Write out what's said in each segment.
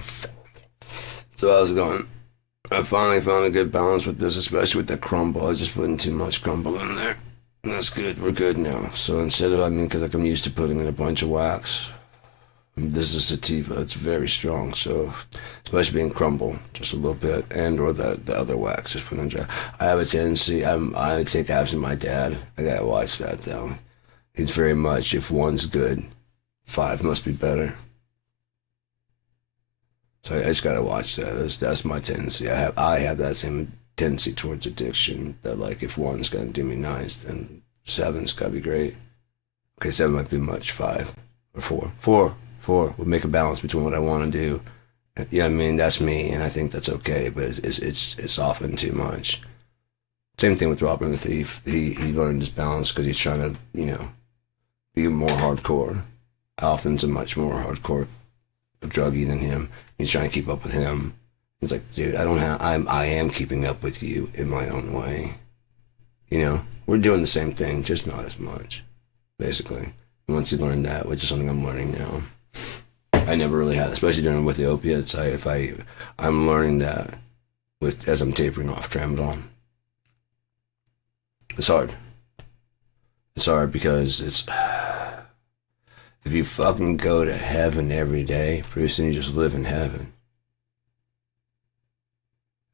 So I was going. I finally found a good balance with this, especially with the crumble. I was just putting too much crumble in there. That's good. We're good now. So instead of, because like I'm used to putting in a bunch of wax, this is sativa. It's very strong. So especially being crumble, just a little bit, and or the other wax, just put in dry. I have a tendency. I take after my dad. I gotta watch that though. It's very much if one's good, five must be better. So I just gotta watch that. That's my tendency. I have that same tendency towards addiction. That like if one's gonna do me nice, then seven's gotta be great. Okay, seven might be much. Five or four would make a balance between what I want to do. Yeah, I mean that's me, and I think that's okay. But it's often too much. Same thing with Robin the Thief. He learned his balance because he's trying to be more hardcore. Alfton's a much more hardcore druggie than him. He's trying to keep up with him. He's like, dude, I am keeping up with you in my own way. We're doing the same thing, just not as much, basically. And once you learn that, which is something I'm learning now, I never really had, especially during with the opiates. I'm learning that as I'm tapering off tramadol. It's hard. It's hard because if you fucking go to heaven every day, pretty soon you just live in heaven.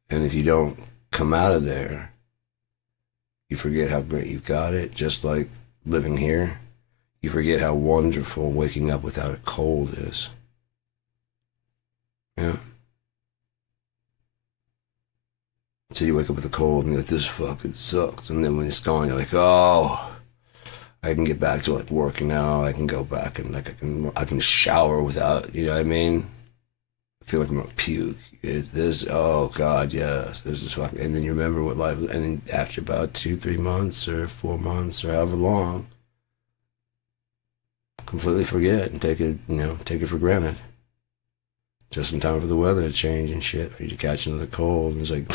And if you don't come out of there, you forget how great you've got it, just like living here. You forget how wonderful waking up without a cold is. Yeah. So you wake up with a cold and you're like, this fucking sucks. And then when it's gone, you're like, oh, I can get back to like working now. I can go back and like I can shower without, you know what I mean? I feel like I'm gonna puke. Is this? Oh God, yes. This is fucking. And then you remember what life was. And then after about 2-3 months or 4 months or however long, completely forget and take it for granted. Just in time for the weather to change and shit, for you to catch another cold. And it's like,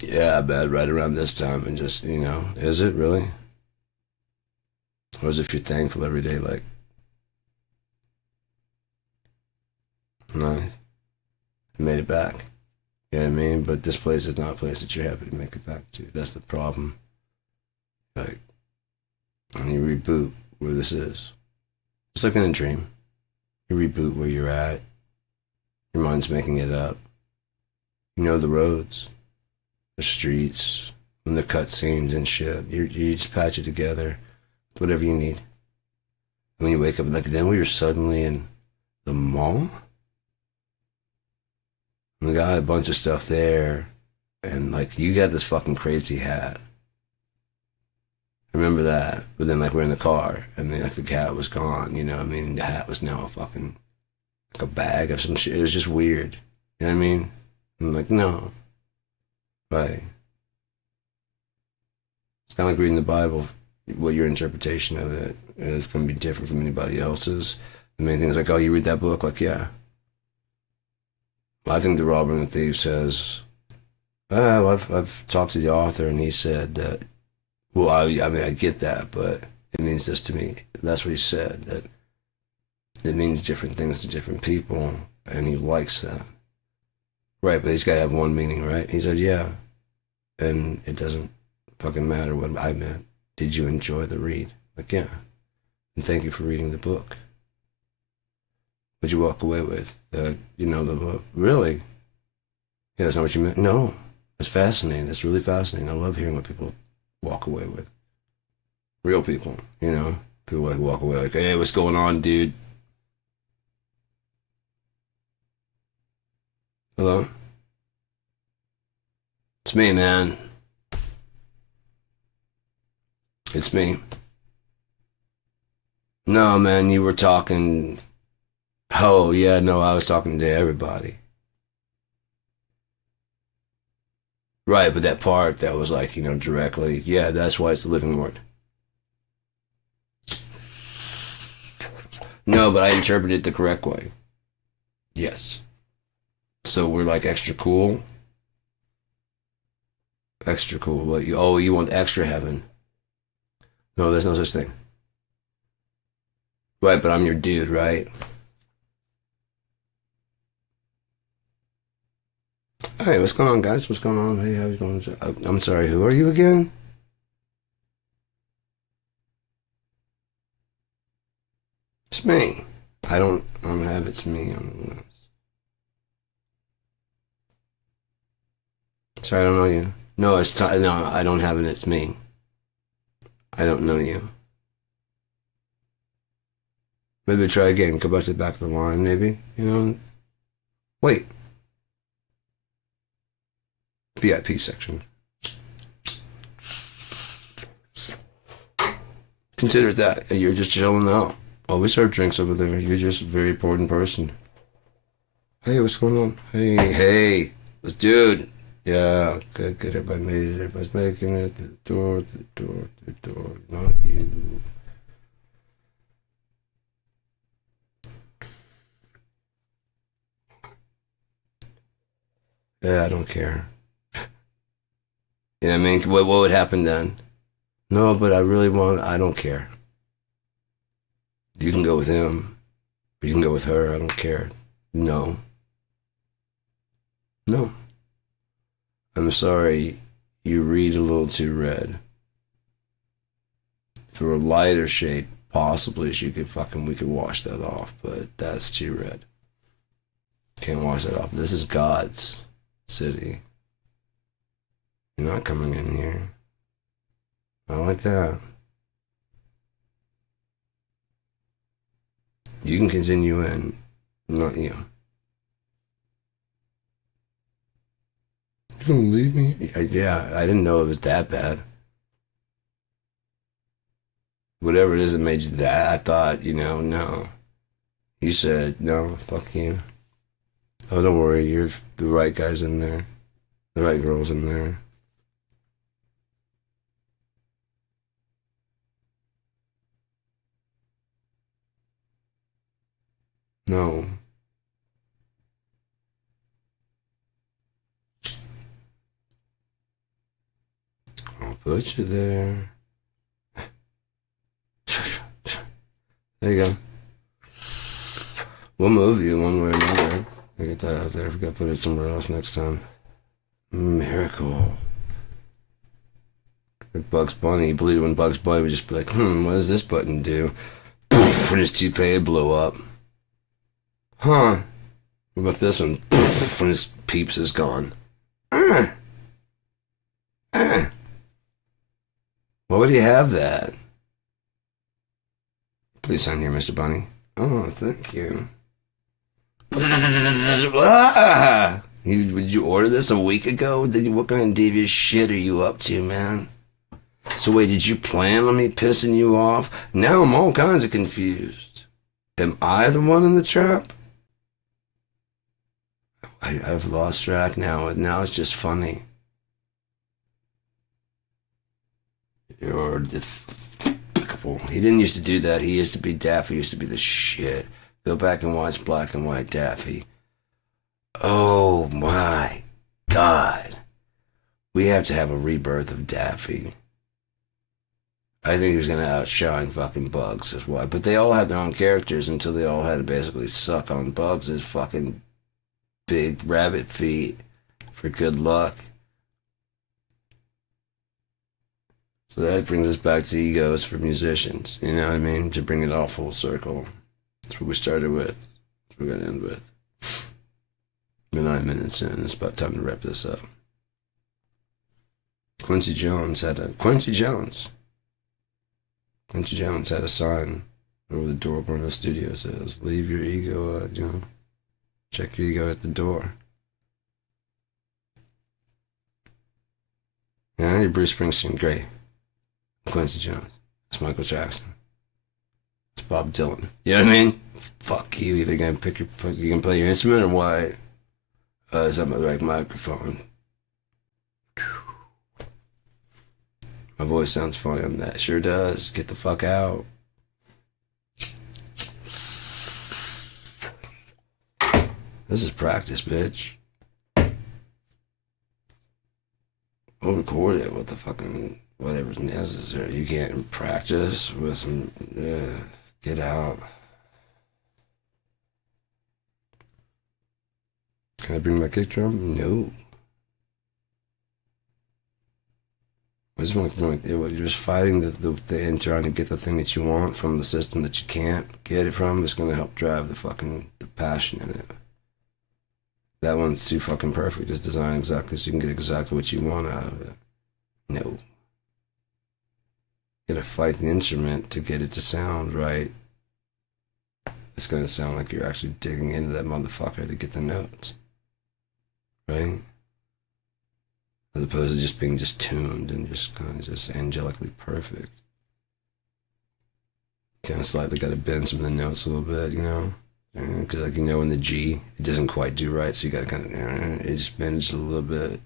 yeah, bad right around this time, and just is it really? Or as if you're thankful every day, like, nice, I made it back. You know what I mean? But this place is not a place that you're happy to make it back to. That's the problem. Like, when you reboot where this is, it's like in a dream. You reboot where you're at. Your mind's making it up. You know the roads, the streets, and the cut scenes and shit. You just patch it together. Whatever you need. And when you wake up, like then we were suddenly in the mall. And we got a bunch of stuff there, and like you got this fucking crazy hat. I remember that, but then like we're in the car, and then like the hat was gone. I mean, the hat was now a fucking like a bag of some shit. It was just weird. You know what I mean? I'm like, no, right. It's kind of like reading the Bible. What your interpretation of it is going to be different from anybody else's. The main thing is like, oh, you read that book? Like, yeah. I think the Robber and the Thief says, oh, I've talked to the author and he said that, well, I mean, I get that, but it means this to me. That's what he said, that it means different things to different people, and he likes that. Right, but he's got to have one meaning, right? He said, yeah, and it doesn't fucking matter what I meant. Did you enjoy the read? Like, yeah. And thank you for reading the book. What'd you walk away with? The book. Really? Yeah, that's not what you meant? No. That's fascinating. That's really fascinating. I love hearing what people walk away with. Real people, People like walk away like, hey, what's going on, dude? Hello? It's me, man. It's me. No, man, you were talking. Oh, yeah, no, I was talking to everybody. Right, but that part that was like, directly, yeah, that's why it's the living word. No, but I interpreted it the correct way. Yes. So we're like extra cool. Extra cool. What you want extra heaven. No, there's no such thing. Right, but I'm your dude, right? Hey, what's going on, guys? What's going on? Hey, how's it going? I'm sorry, who are you again? It's me. I don't have it's me on the list. Sorry, I don't know you. No, no, I don't have it. It's me. I don't know you. Maybe try again. Go back to the back of the line, maybe. You know. Wait. VIP section. Consider that. You're just chilling out. Oh, we serve drinks over there. You're just a very important person. Hey, what's going on? Hey, dude. Yeah, good. Everybody made it. Everybody's making it. The door. Not you. Yeah, I don't care. You know what I mean? What would happen then? No, but I don't care. You can go with him. You can go with her. I don't care. No. No. I'm sorry. You read a little too red. For a lighter shade, possibly we could wash that off, but that's too red. Can't wash that off. This is God's city. You're not coming in here. I like that. You can continue in, not you. You gonna leave me? Yeah, I didn't know it was that bad. Whatever it is that made you that, I thought, no. You said, no, fuck you. Oh, don't worry, you're the right guys in there. The right girls in there. No. I'll put you there. There you go. We'll move you one way or another. I get that out there. I forgot to put it somewhere else next time. Miracle. Like Bugs Bunny. You believe when Bugs Bunny would just be like, what does this button do? Poof, when his toupee blow up. Huh. What about this one? Poof, when his peeps is gone. Why would he have that? Please sign here, Mr. Bunny. Oh, thank you. Would you order this a week ago? What kind of devious shit are you up to, man? So wait, did you plan on me pissing you off? Now I'm all kinds of confused. Am I the one in the trap? I've lost track now. Now it's just funny. You're despicable. He didn't used to do that. He used to be Daffy. He used to be the shit. Go back and watch Black and White Daffy. Oh my God. We have to have a rebirth of Daffy. I think he was going to outshine fucking Bugs as well. But they all had their own characters until they all had to basically suck on Bugs' fucking big rabbit feet for good luck. So that brings us back to egos for musicians. You know what I mean? To bring it all full circle. That's what we started with. That's what we're going to end with. We're 9 minutes in. It's about time to wrap this up. Quincy Jones had a sign over the door of one of the studios that says, leave your ego, check your ego at the door. Yeah, you're Bruce Springsteen, great. Quincy Jones. That's Michael Jackson. That's Bob Dylan. You know what I mean? Fuck you. Either gonna you can play your instrument or what? Is that my right microphone? My voice sounds funny on that. Sure does. Get the fuck out. This is practice, bitch. We'll record it with the fucking whatever's necessary. You can't practice with some. Get out. Can I bring my kick drum? No. It's like you're just fighting the and trying to get the thing that you want from the system that you can't get it from. It's gonna help drive the passion in it. That one's too fucking perfect. It's designed exactly so you can get exactly what you want out of it. No, you gotta fight the instrument to get it to sound right. It's gonna sound like you're actually digging into that motherfucker to get the notes, right? As opposed to just being just tuned and just kind of just angelically perfect. Kind of slightly got to bend some of the notes a little bit, you know, because like you know in the G it doesn't quite do right, so you got to kind of it just bends a little bit.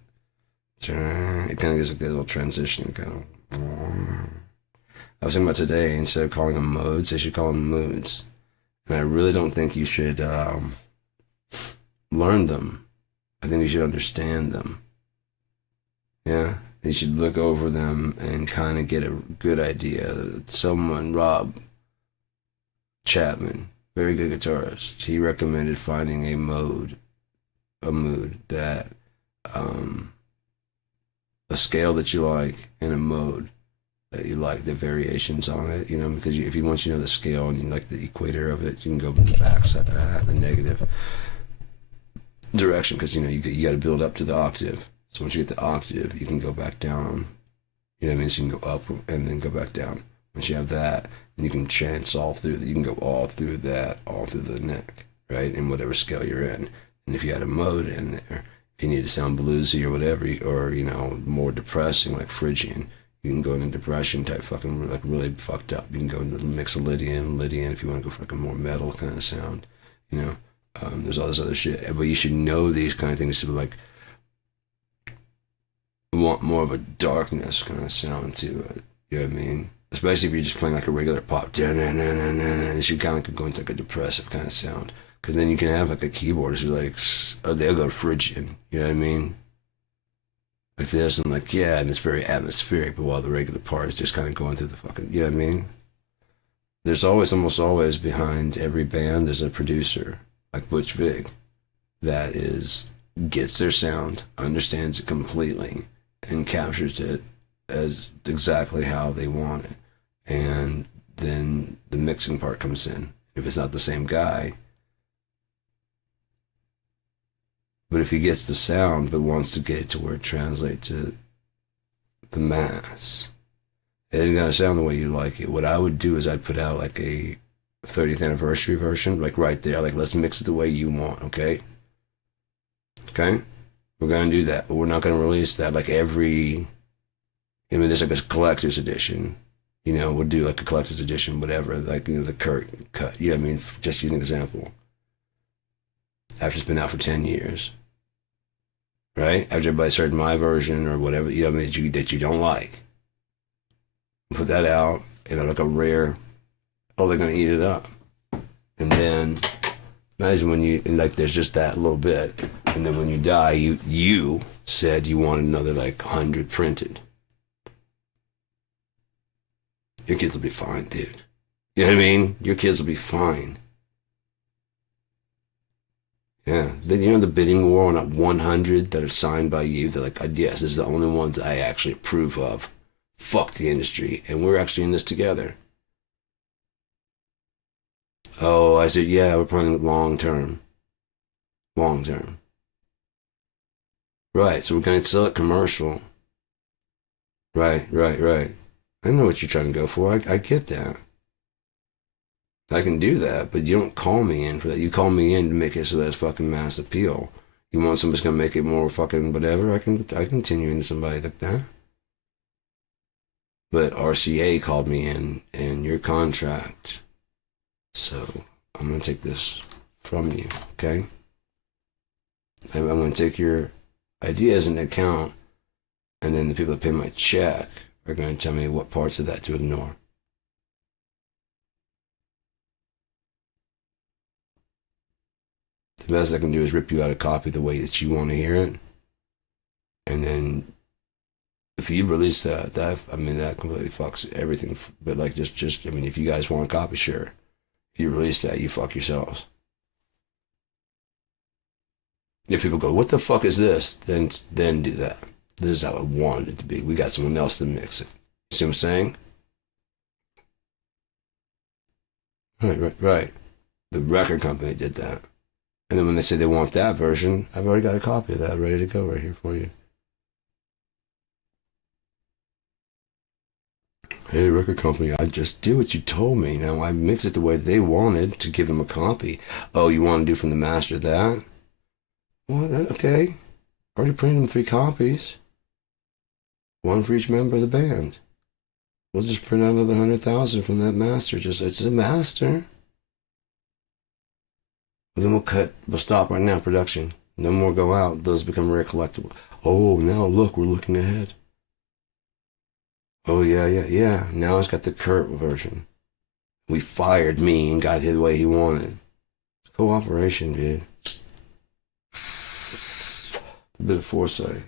It kind of gives like that little transition kind of. I was thinking about today, instead of calling them modes, they should call them moods. And I really don't think you should learn them. I think you should understand them. Yeah, you should look over them and kind of get a good idea. Someone, Rob Chapman, very good guitarist, he recommended finding a mood that, a scale that you like and a mode that you like, the variations on it, you know, because if you once you know the scale and you like the equator of it, you can go to the backside, the negative direction, because you know you got to build up to the octave. So once you get the octave, you can go back down. You know what I mean? So you can go up and then go back down. Once you have that, then you can chance all through that. You can go all through that, all through the neck, right? In whatever scale you're in. And if you had a mode in there, if you need to sound bluesy or whatever, or, you know, more depressing, like Phrygian, you can go into depression type fucking, like really fucked up. You can go into Mixolydian, Lydian, if you want to go fucking more metal kind of sound, you know. There's all this other shit. But you should know these kind of things to be like, want more of a darkness kind of sound to it. You know what I mean? Especially if you're just playing like a regular pop. It should kind of go into like a depressive kind of sound. Because then you can have like a keyboardist who's like, oh, they'll go Phrygian. You know what I mean? Like this, and like, yeah, and it's very atmospheric, but while the regular part is just kind of going through the fucking, you know what I mean? There's always, almost always behind every band, there's a producer, like Butch Vig, that gets their sound, understands it completely, and captures it as exactly how they want it. And then the mixing part comes in. If it's not the same guy, but if he gets the sound but wants to get it to where it translates to the mass, it ain't gonna sound the way you like it. What I would do is I'd put out like a 30th anniversary version, like right there, like let's mix it the way you want, okay? Okay? We're going to do that, but we're not going to release that like every, I mean, there's like a collector's edition, you know, we'll do like a collector's edition, whatever, like, you know, the Kurt cut, you know what I mean, just using an example. After it's been out for 10 years, right? After everybody started my version or whatever, you know what I mean, that you don't like. Put that out, you know, like a rare, oh, they're going to eat it up. And then imagine when you, and like there's just that little bit, and then when you die, you said you wanted another like 100 printed. Your kids will be fine, dude. You know what I mean? Your kids will be fine. Yeah. Then, you know, the bidding war on that 100 that are signed by you, they're like, yes, this is the only ones I actually approve of. Fuck the industry. And we're actually in this together. Oh, I said, yeah, we're planning long term. Long term. Right, so we're going to sell it commercial. Right. I know what you're trying to go for. I get that. I can do that, but you don't call me in for that. You call me in to make it so that it's fucking mass appeal. You want somebody's going to make it more fucking whatever, I continue into somebody like that. But RCA called me in your contract. So I'm going to take this from you, okay? I'm going to take your ideas into account, and then the people that pay my check are going to tell me what parts of that to ignore. The best I can do is rip you out a copy the way that you want to hear it, and then if you release that I mean that completely fucks everything. But like just I mean, if you guys want a copy, sure. If you release that, you fuck yourselves. If people go, what the fuck is this? Then do that. This is how I wanted it to be. We got someone else to mix it. You see what I'm saying? Right. The record company did that. And then when they say they want that version, I've already got a copy of that ready to go right here for you. Hey, record company, I just did what you told me. Now I mix it the way they wanted to give them a copy. Oh, you want to do from the master that? Well, okay. Already printed them 3 copies. 1 for each member of the band. We'll just print out another 100,000 from that master. It's a master. And then we'll stop right now production. No more go out. Those become rare collectible. Oh, now look, we're looking ahead. Oh, yeah. Now it's got the Kurt version. We fired me and got his way he wanted. Cooperation, dude. A bit of foresight.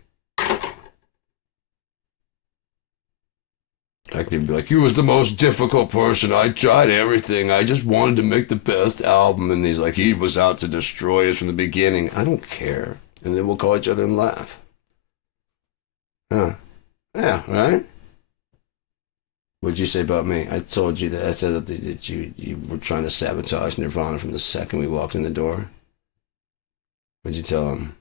I could be like, you was the most difficult person. I tried everything. I just wanted to make the best album. And he's like, he was out to destroy us from the beginning. I don't care. And then we'll call each other and laugh. Huh. Yeah, right? What'd you say about me? I told you that. I said that you were trying to sabotage Nirvana from the second we walked in the door. What'd you tell him?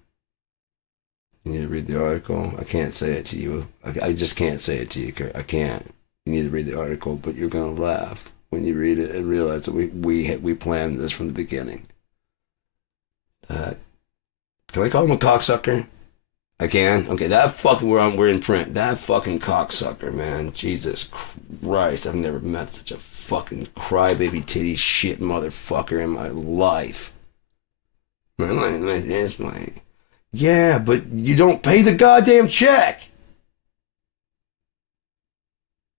You need to read the article. I can't say it to you. I just can't say it to you, Kurt. I can't. You need to read the article, but you're gonna laugh when you read it and realize that we planned this from the beginning. Can I call him a cocksucker? I can? Okay, that fucking, we're in print. That fucking cocksucker, man. Jesus Christ, I've never met such a fucking crybaby titty shit motherfucker in my life. That's my... Yeah, but you don't pay the goddamn check.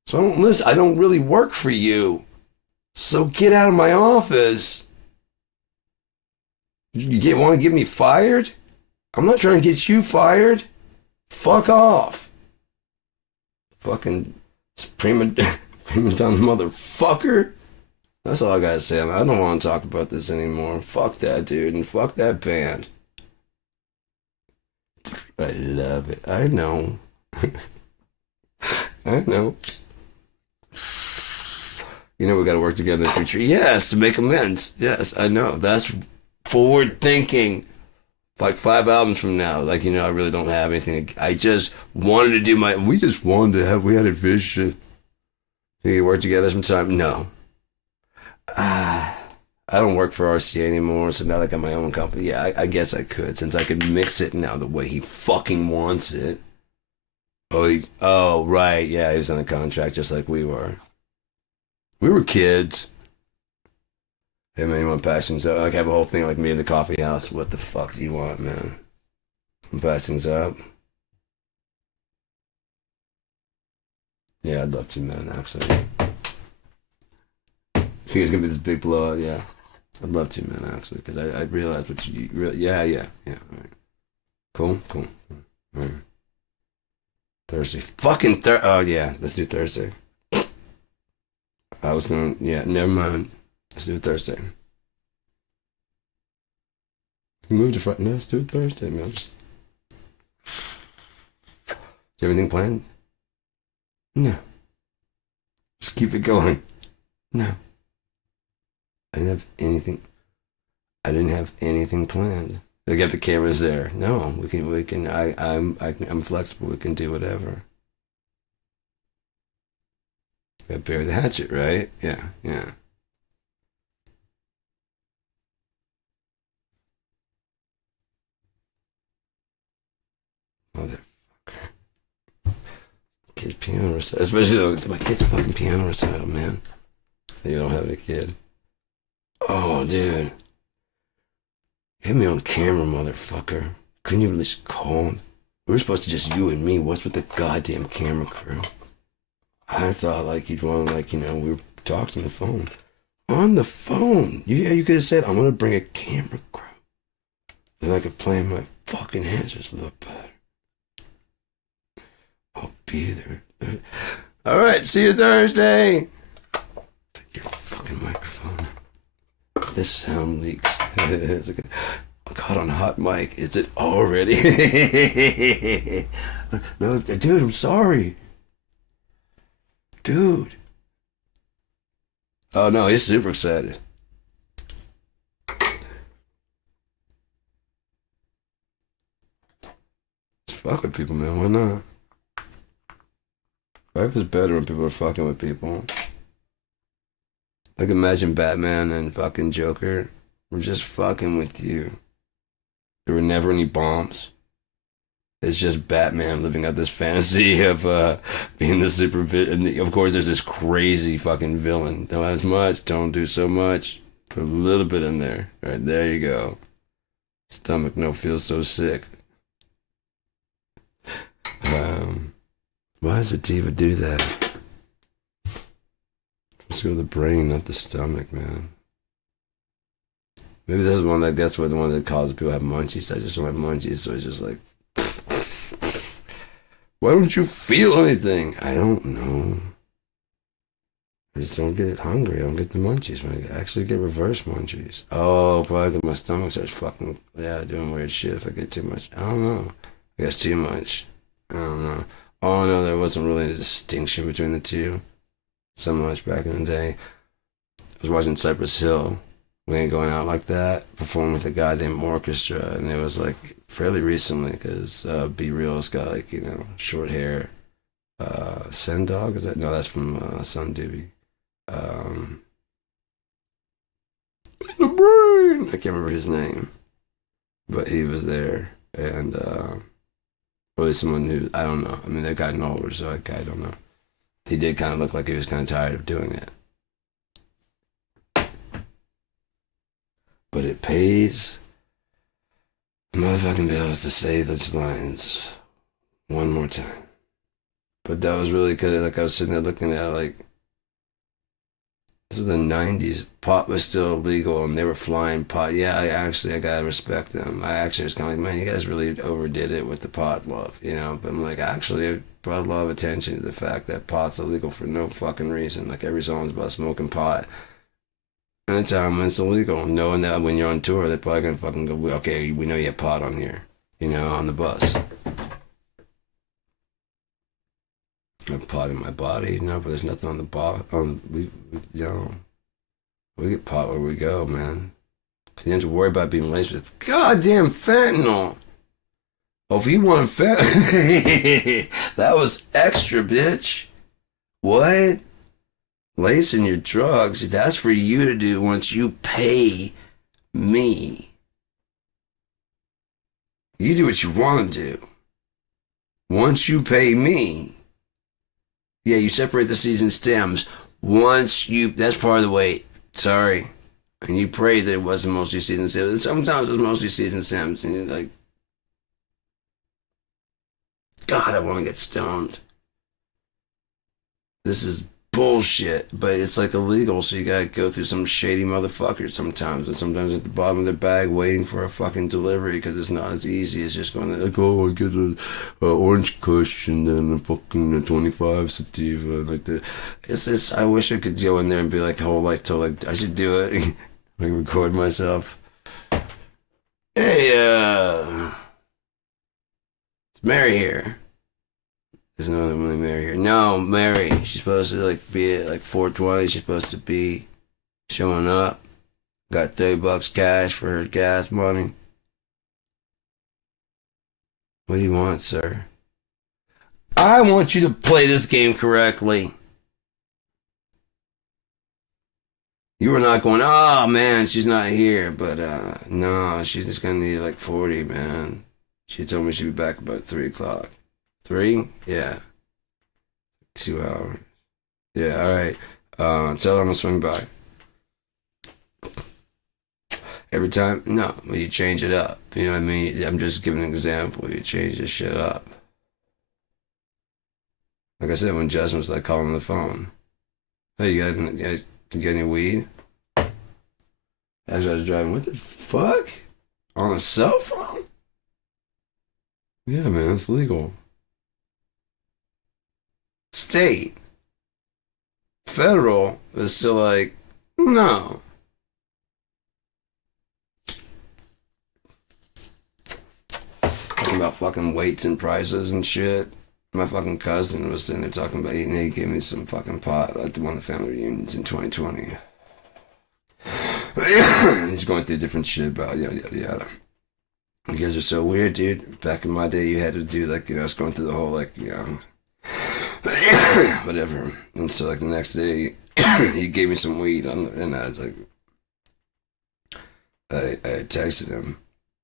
So I don't really work for you. So get out of my office. You want to get me fired? I'm not trying to get you fired. Fuck off. Fucking prima donna motherfucker. That's all I gotta say. I don't want to talk about this anymore. Fuck that dude and fuck that band. I love it. I know. I know. You know we gotta work together in the future. Yes, to make amends. Yes, I know. That's forward thinking. Like 5 albums from now, like, I really don't have anything. I just wanted to do we had a vision. We work together sometime. No. I don't work for RCA anymore, so now I got my own company. Yeah, I guess I could, since I could mix it now the way he fucking wants it. Oh, right, yeah, he was on a contract just like we were. We were kids. Hey man, you want passings up? Like have a whole thing like me in the coffee house. What the fuck do you want, man? I'm passings up. Yeah, I'd love to, man, actually. I think it's gonna be this big blowout, yeah. I'd love to, man, actually, because I realize what you really, yeah, all right. Cool. All right. Thursday. Oh yeah, let's do Thursday. Never mind. Let's do it Thursday. We moved to Friday. No, let's do it Thursday, man. Do you have anything planned? No. Just keep it going. No. I didn't have anything planned. They got the cameras there. No, we can. I'm flexible. We can do whatever. Got bury the hatchet, right? Yeah. Motherfucker. Kid's piano recital. Especially though, my kid's fucking piano recital, man. You don't have a kid. Oh, dude. Hit me on camera, motherfucker. Couldn't you at least call him? We were supposed to just you and me. What's with the goddamn camera crew? I thought like you'd want to we were talking on the phone. On the phone? Yeah, you could have said, I'm going to bring a camera crew. Then I could play my fucking hands just a little better. I'll be there. All right, see you Thursday. Take your fucking microphone. This sound leaks. It's like caught on hot mic. Is it already? No, dude, I'm sorry. Dude. Oh no, he's super excited. Just fuck with people, man. Why not? Life is better when people are fucking with people. Like imagine Batman and fucking Joker were just fucking with you. There were never any bombs. It's just Batman living out this fantasy of being the super and of course there's this crazy fucking villain. Don't have as much, don't do so much. Put a little bit in there. Right there you go. Stomach no feel so sick. Why does a diva do that? Let's go to the brain, not the stomach, man. Maybe this is one that gets what the one that causes people have munchies. I just don't have munchies, so it's just like, why don't you feel anything? I don't know. I just don't get hungry. I don't get the munchies. I actually get reverse munchies. Oh, probably because my stomach starts fucking, doing weird shit if I get too much. I don't know. I guess too much. I don't know. Oh no, there wasn't really a distinction between the two so much back in the day. I was watching Cypress Hill. We ain't going out like that, performing with a goddamn orchestra, and it was like fairly recently because Be Real's got like, short hair. Sen Dog, is that? No, that's from Sun Doobie. The brain! I can't remember his name, but he was there, and really someone who, I don't know. I mean, they've gotten older, so I don't know. He did kind of look like he was kind of tired of doing it. But it pays motherfucking bills to say those lines one more time. But that was really good. Like I was sitting there looking at like, this was the 90s. Pot was still illegal and they were flying pot. Yeah, I gotta respect them. I actually was kind of like, man, you guys really overdid it with the pot love, But I'm like, actually, it brought a lot of attention to the fact that pot's illegal for no fucking reason. Like every song's about smoking pot. And that's how it's illegal. Knowing that when you're on tour, they're probably gonna fucking go, okay, we know you have pot on here, on the bus. I have pot in my body, but there's nothing on the bottom. We get pot where we go, man. You don't have to worry about being laced with goddamn fentanyl. Oh, if you want fentanyl, that was extra, bitch. What? Lacing your drugs, that's for you to do once you pay me. You do what you want to do. Once you pay me. Yeah, you separate the seeds and stems. That's part of the weight. Sorry. And you pray that it wasn't mostly seeds and stems. And sometimes it was mostly seeds and stems. And you're like, God, I want to get stoned. This is bullshit, but it's like illegal, so you gotta go through some shady motherfuckers sometimes, and sometimes at the bottom of their bag waiting for a fucking delivery because it's not as easy as just going like, oh, I get a orange kush and then a fucking 25 sativa, like the. It's I wish I could go in there and be like whole like till like I should do it, like record myself. Hey, it's Mary here. There's no other really Mary here. No, Mary. She's supposed to like be at like 4:20. She's supposed to be showing up. Got $30 cash for her gas money. What do you want, sir? I want you to play this game correctly. You were not going, oh man, she's not here. But no, she's just gonna need like 40, man. She told me she'd be back about 3 o'clock. 3? Yeah. 2 hours. Yeah, alright. Tell her I'm gonna swing by. Every time? No, but you change it up. You know what I mean? I'm just giving an example. You change this shit up. Like I said, when Justin was like calling on the phone. Hey, you guys get any weed? As I was driving, what the fuck? On a cell phone? Yeah, man, it's legal. State. Federal is still like, no. talking about fucking weights and prices and shit. My fucking cousin was sitting there talking about eating. He gave me some fucking pot at one of the family reunions in 2020. He's going through different shit about yada yada yada. You guys are so weird, dude. Back in my day, you had to do like, I was going through the whole like, whatever. And so like the next day, he gave me some weed, and I was like, I texted him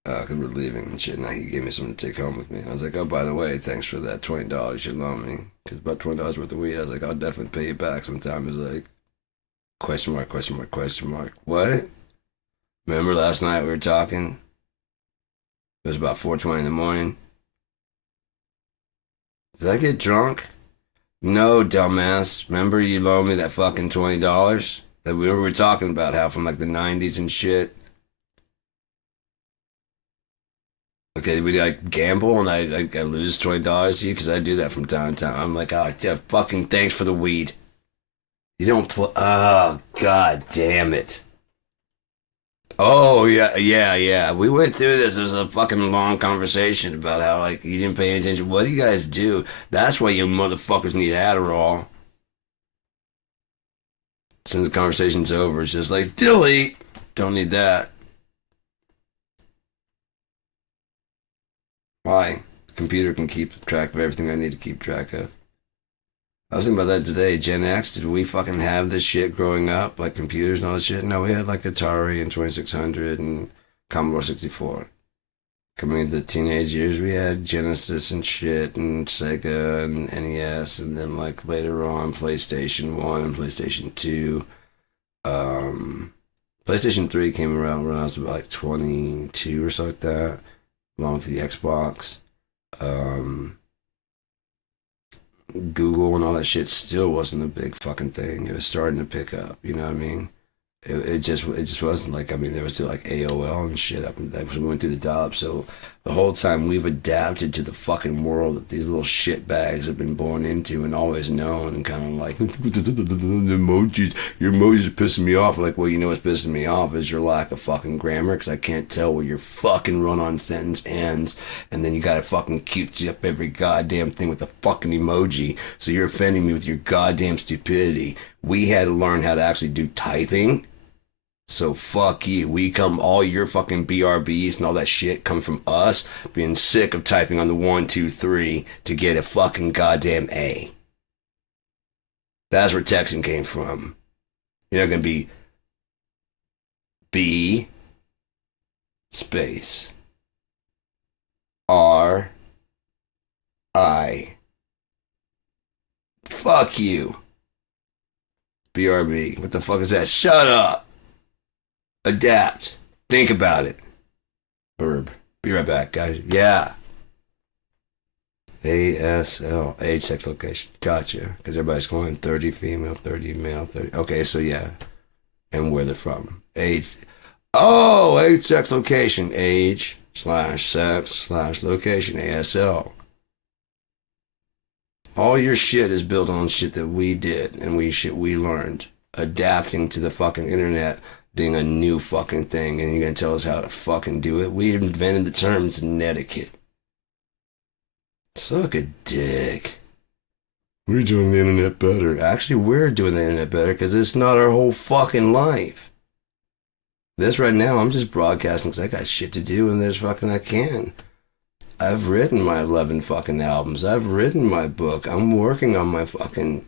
because we're leaving and shit, and he gave me something to take home with me. I was like, oh, by the way, thanks for that $20 you loaned me, because about $20 worth of weed. I was like, I'll definitely pay you back sometime. He was like, question mark, question mark, question mark. What? Remember last night we were talking? It was about 4:20 in the morning. Did I get drunk? No, dumbass. Remember you loaned me that fucking $20 that we were talking about, how from like the 90s and shit? Okay, we like gamble and I lose $20 to you because I do that from time to time. I'm like, oh, yeah, fucking thanks for the weed. You don't play. Oh, god damn it. Oh yeah. We went through this. It was a fucking long conversation about how like you didn't pay any attention. What do you guys do? That's why you motherfuckers need Adderall. As soon as the conversation's over, it's just like delete. Don't need that. Why? The computer can keep track of everything I need to keep track of. I was thinking about that today. Gen X, did we fucking have this shit growing up? Like computers and all this shit? No, we had like Atari and 2600 and Commodore 64. Coming into the teenage years, we had Genesis and shit and Sega and NES, and then like later on PlayStation 1 and PlayStation 2. PlayStation 3 came around when I was about like 22 or so like that, along with the Xbox. Google and all that shit still wasn't a big fucking thing. It was starting to pick up, you know what I mean? It just wasn't like, I mean, there was still like AOL and shit up and that we went through the dial. So the whole time we've adapted to the fucking world that these little shit bags have been born into and always known, and kind of like the emojis, your emojis are pissing me off. Like, well, you know what's pissing me off is your lack of fucking grammar, because I can't tell where your fucking run-on sentence ends, and then you gotta fucking cute up every goddamn thing with a fucking emoji. So you're offending me with your goddamn stupidity. We had to learn how to actually do typing. So fuck you. We come, all your fucking BRBs and all that shit come from us being sick of typing on the 1, 2, 3 to get a fucking goddamn A. That's where texting came from. You're not gonna be B space R I. Fuck you. BRB. What the fuck is that? Shut up. Adapt. Think about it. Verb. Be right back, guys. Yeah. ASL. Age, sex, location. Gotcha. Because everybody's going 30 female, 30 male, 30. Okay, so yeah. And where they're from. Age. Oh, age, sex, location. Age slash sex slash location. ASL. All your shit is built on shit that we did and we learned. Adapting to the fucking internet being a new fucking thing, and you're gonna tell us how to fucking do it? We invented the terms netiquette. Suck a dick. We're doing the internet better. Actually, we're doing the internet better because it's not our whole fucking life. This right now, I'm just broadcasting because I got shit to do, and there's fucking I can. I've written my 11 fucking albums. I've written my book. I'm working on my fucking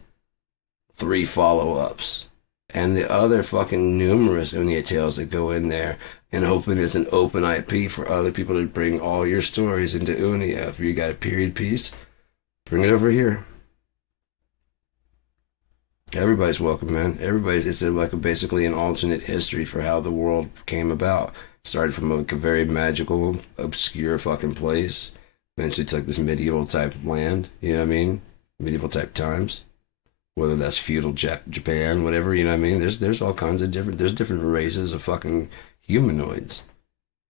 3 follow-ups. And the other fucking numerous Unia tales that go in there, and hoping it's an open IP for other people to bring all your stories into Unia. If you got a period piece, bring it over here. Everybody's welcome, man. It's like basically an alternate history for how the world came about. Started from like a very magical, obscure fucking place. Eventually to like this medieval type land, you know what I mean? Medieval type times. Whether that's feudal Japan, whatever, you know what I mean? There's all kinds of there's different races of fucking humanoids,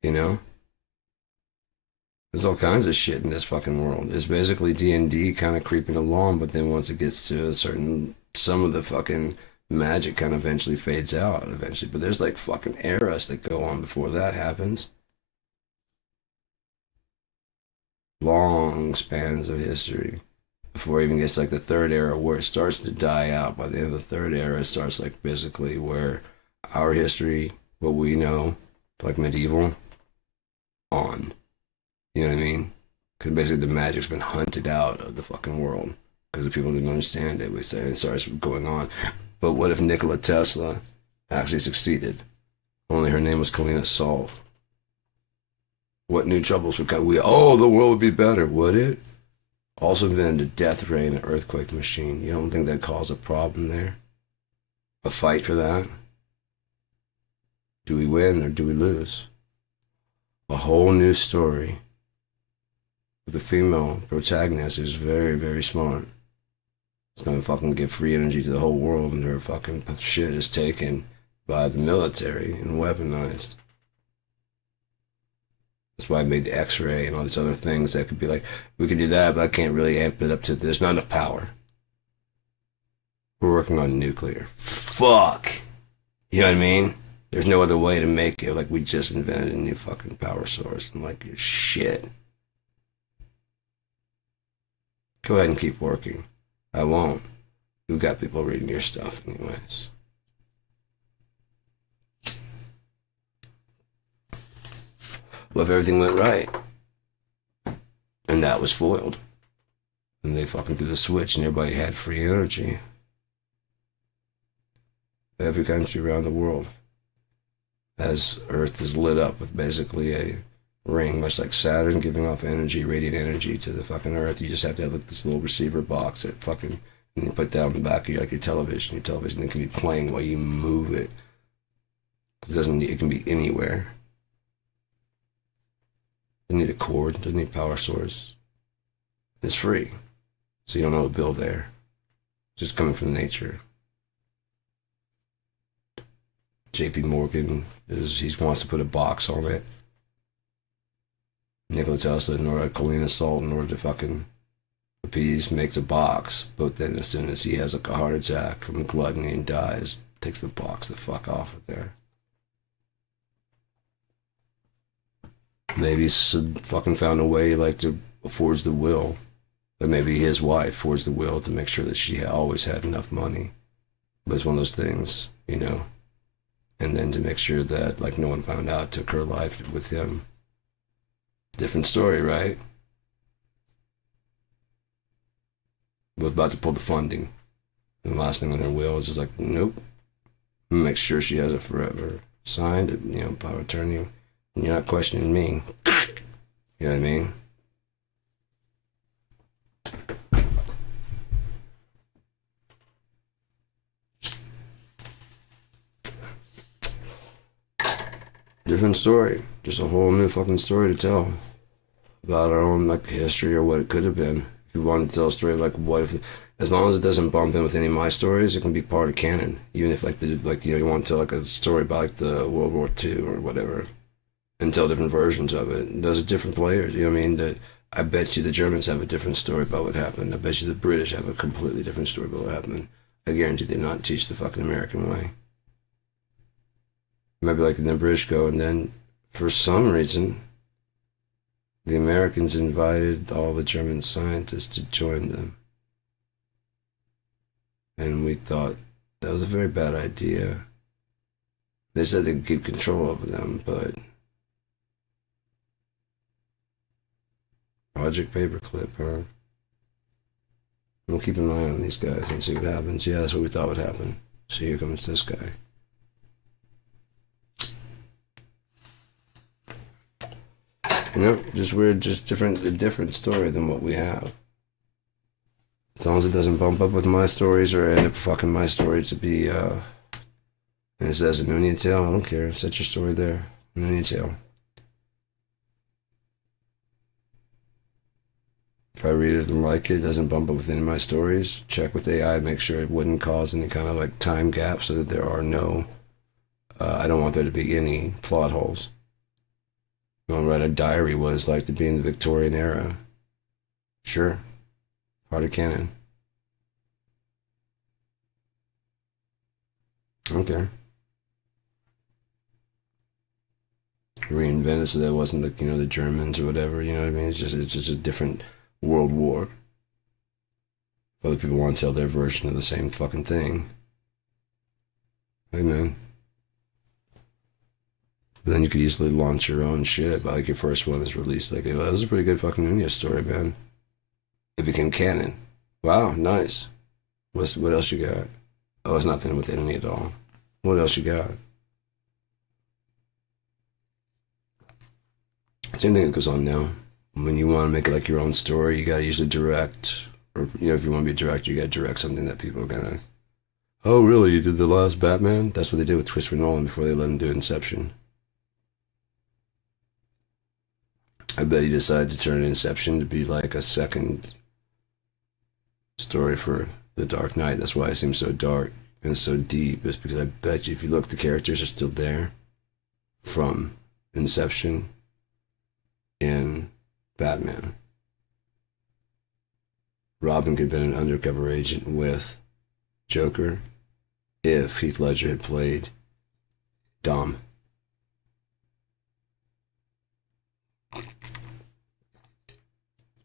you know? There's all kinds of shit in this fucking world. It's basically D&D kind of creeping along, but then once it gets to a certain, some of the fucking magic kind of eventually fades out eventually. But there's like fucking eras that go on before that happens. long spans of history before it even gets to like the third era, where it starts to die out. By the end of the third era, it starts like basically where our history, what we know, like medieval, on. You know what I mean? Because basically the magic's been hunted out of the fucking world because the people didn't understand it. We say it starts going on. But what if Nikola Tesla actually succeeded? Only her name was Kalina Salt. What new troubles would come? Oh, the world would be better, would it? Also invented a death ray and an earthquake machine. You don't think that'd cause a problem there? A fight for that? Do we win or do we lose? A whole new story with a female protagonist who's very, very smart. It's gonna fucking give free energy to the whole world, and her fucking shit is taken by the military and weaponized. That's why I made the X-ray and all these other things that could be like, we could do that, but I can't really amp it up to, there's not enough power. We're working on nuclear. Fuck. You know what I mean? There's no other way to make it. Like, we just invented a new fucking power source. I'm like, shit. Go ahead and keep working. I won't. We've got people reading your stuff anyways. Well, if everything went right, and that was foiled, and they fucking threw the switch and everybody had free energy. Every country around the world, as Earth is lit up with basically a ring, much like Saturn giving off energy, radiant energy to the fucking Earth. You just have to have like this little receiver box that fucking, and you put that on the back of your, like your television. Your television, it can be playing while you move it. It doesn't need, it can be anywhere. Doesn't need a cord, doesn't need a power source. It's free. So you don't have a bill there. It's just coming from nature. JP Morgan he wants to put a box on it. Nikola Tesla, in order to Kalina Salt, in order to fucking appease, makes a box. But then as soon as he has like a heart attack from gluttony and dies, takes the box the fuck off of there. Maybe he's fucking found a way like to forge the will. But maybe his wife forged the will to make sure that she always had enough money. But it's one of those things, you know. And then to make sure that like no one found out, took her life with him. Different story, right? Was about to pull the funding. And the last thing on her will is just like, nope. Make sure she has it forever. Signed, you know, power of attorney. And you're not questioning me. You know what I mean? Different story. Just a whole new fucking story to tell about our own like history or what it could have been. If you wanted to tell a story like what if, as long as it doesn't bump in with any of my stories, it can be part of canon. Even if like you want to tell like a story about like the World War II or whatever, and tell different versions of it. Those are different players. You know what I mean? I bet you the Germans have a different story about what happened. I bet you the British have a completely different story about what happened. I guarantee they not teach the fucking American way. Maybe like the British go, and then for some reason, the Americans invited all the German scientists to join them. And we thought that was a very bad idea. They said they could keep control over them, but Project Paperclip, huh? We'll keep an eye on these guys and see what happens. Yeah, that's what we thought would happen. So here comes this guy. You know, just weird, just a different story than what we have. As long as it doesn't bump up with my stories or end up fucking my story to be, and it says a Noonie Tale, I don't care. Set your story there. Noonie Tale. If I read it and like it, doesn't bump up with any of my stories, check with AI, make sure it wouldn't cause any kind of like time gap so that there are no, I don't want there to be any plot holes. You want to write a diary what it's like to be in the Victorian era. Sure. Part of canon. Okay. reinvent it so that it wasn't the Germans or whatever. You know what I mean? It's just a different world war. Other people want to tell their version of the same fucking thing. Hey man. But then you could easily launch your own shit. But like your first one is released. Like, well, that was a pretty good fucking Nunez story, man. It became canon. Wow, nice. What else you got? Oh, it's nothing with enemy at all. What else you got? Same thing that goes on now. When you want to make it like your own story, you gotta usually direct, or if you want to be a director, you gotta direct something that people are gonna. Oh, really? You did the last Batman? That's what they did with Christopher Nolan before they let him do Inception. I bet he decided to turn Inception to be like a second story for The Dark Knight. That's why it seems so dark and so deep. It's because I bet you if you look, the characters are still there from Inception in Batman. Robin could have been an undercover agent with Joker if Heath Ledger had played Dom.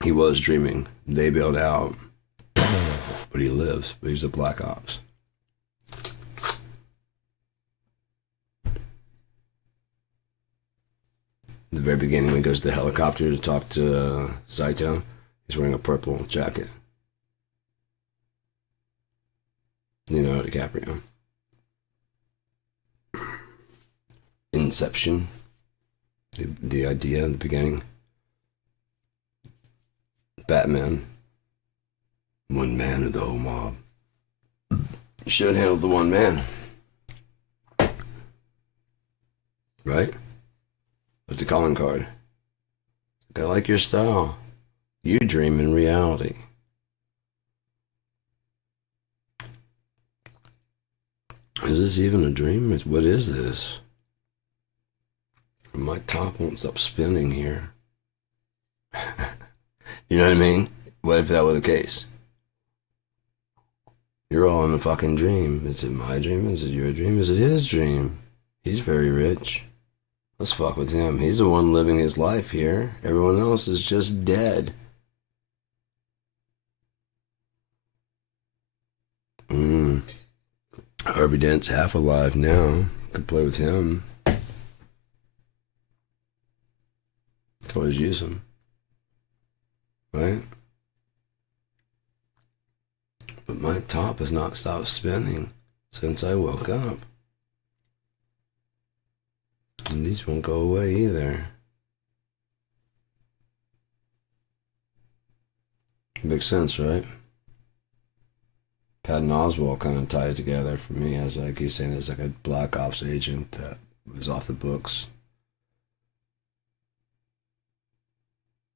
He was dreaming. They bailed out, but he lives. But he's a Black Ops. The very beginning, when he goes to the helicopter to talk to Saito, he's wearing a purple jacket. DiCaprio. Inception. The idea in the beginning. Batman. One man of the whole mob. You should handle the one man. Right? What's the calling card? I like your style. You dream in reality. Is this even a dream? What is this? My top won't stop spinning here. You know what I mean? What if that were the case? You're all in a fucking dream. Is it my dream? Is it your dream? Is it his dream? He's very rich. Let's fuck with him. He's the one living his life here. Everyone else is just dead. Harvey Dent's half alive now. Could play with him. Could always use him. Right? But my top has not stopped spinning since I woke up. And these won't go away either. Makes sense, right? Patton Oswalt kind of tied it together for me as like he's saying there's like a Black Ops agent that was off the books.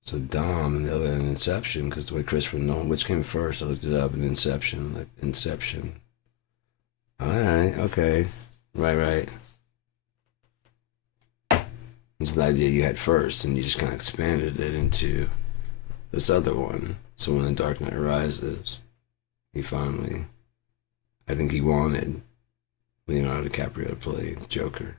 So Dom and the other in Inception, because the way Christopher Nolan, which came first? I looked it up in Inception, like Inception. All right, okay, right. It's the idea you had first, and you just kind of expanded it into this other one. So when The Dark Knight Rises, he finally, I think he wanted Leonardo DiCaprio to play Joker.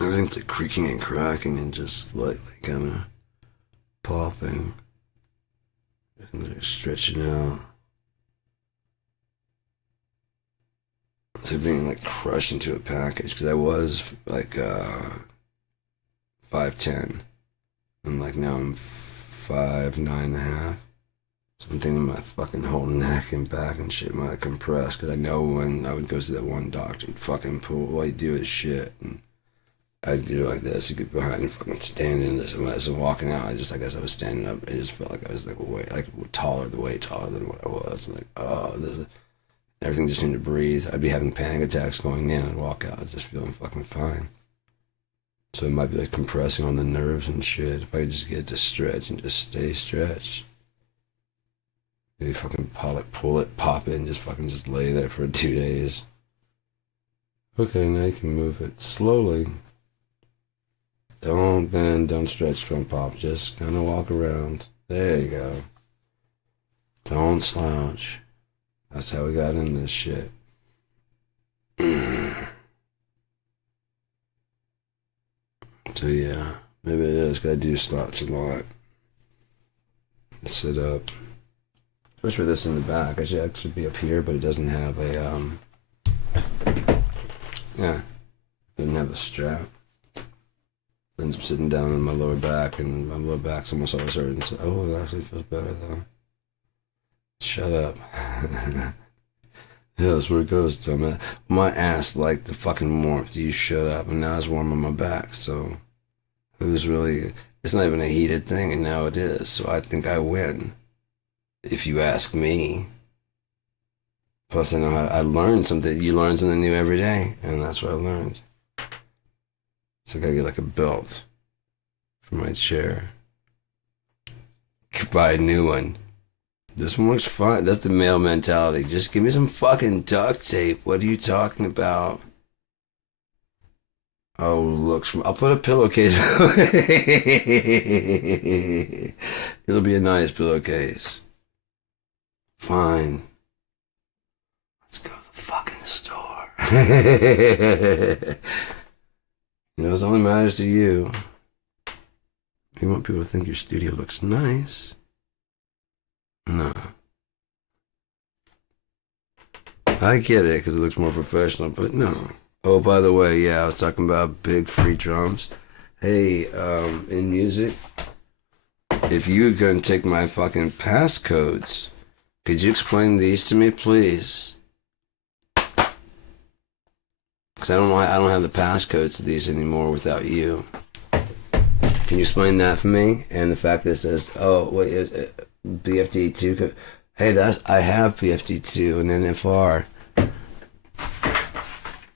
Everything's like creaking and cracking and just slightly kind of popping. Everything's like stretching out. So being like crushed into a package because I was like 5'10", and like now I'm 5'9.5". So I'm thinking my fucking whole neck and back and shit might compress because I know when I would go to that one doctor, he'd fucking pull, all he'd do is shit, and I'd do like this. He'd get behind and fucking stand in this. And when I was walking out, I guess I was standing up. I just felt like I was like way taller than what I was. Like, oh, everything just seemed to breathe. I'd be having panic attacks going in. I'd walk out, just feeling fucking fine. So it might be like compressing on the nerves and shit. If I could just get it to stretch and just stay stretched. Maybe fucking pull it, pop it, and just fucking just lay there for 2 days. Okay, now you can move it slowly. Don't bend, don't stretch, don't pop. Just kind of walk around. There you go. Don't slouch. That's how we got in this shit. So yeah, maybe it is. Gotta do slouch a lot. Sit up. Especially with this in the back. I should actually be up here, but it doesn't have a yeah, doesn't have a strap. Ends up sitting down on my lower back, and my lower back's almost always hurting. So, oh, it actually feels better though. Shut up. Yeah, that's where it goes. So my ass liked the fucking warmth. You shut up, and now it's warm on my back. So it was really. It's not even a heated thing, and now it is. So I think I win. If you ask me. Plus, I know I learned something. You learn something new every day, and that's what I learned. So I gotta get like a belt for my chair. Buy a new one. This one looks fine. That's the male mentality. Just give me some fucking duct tape. What are you talking about? Oh, looks. I'll put a pillowcase. It'll be a nice pillowcase. Fine. Let's go to the fucking store. You know, it only matters to you. You want people to think your studio looks nice. No. I get it because it looks more professional, but no. Oh, by the way, yeah, I was talking about big free drums. Hey, in music, if you're going to take my fucking passcodes, could you explain these to me, please? Because I don't have the passcodes to these anymore without you. Can you explain that for me? And the fact that it says, oh, wait, BFD2. Hey, I have BFD2 and NFR.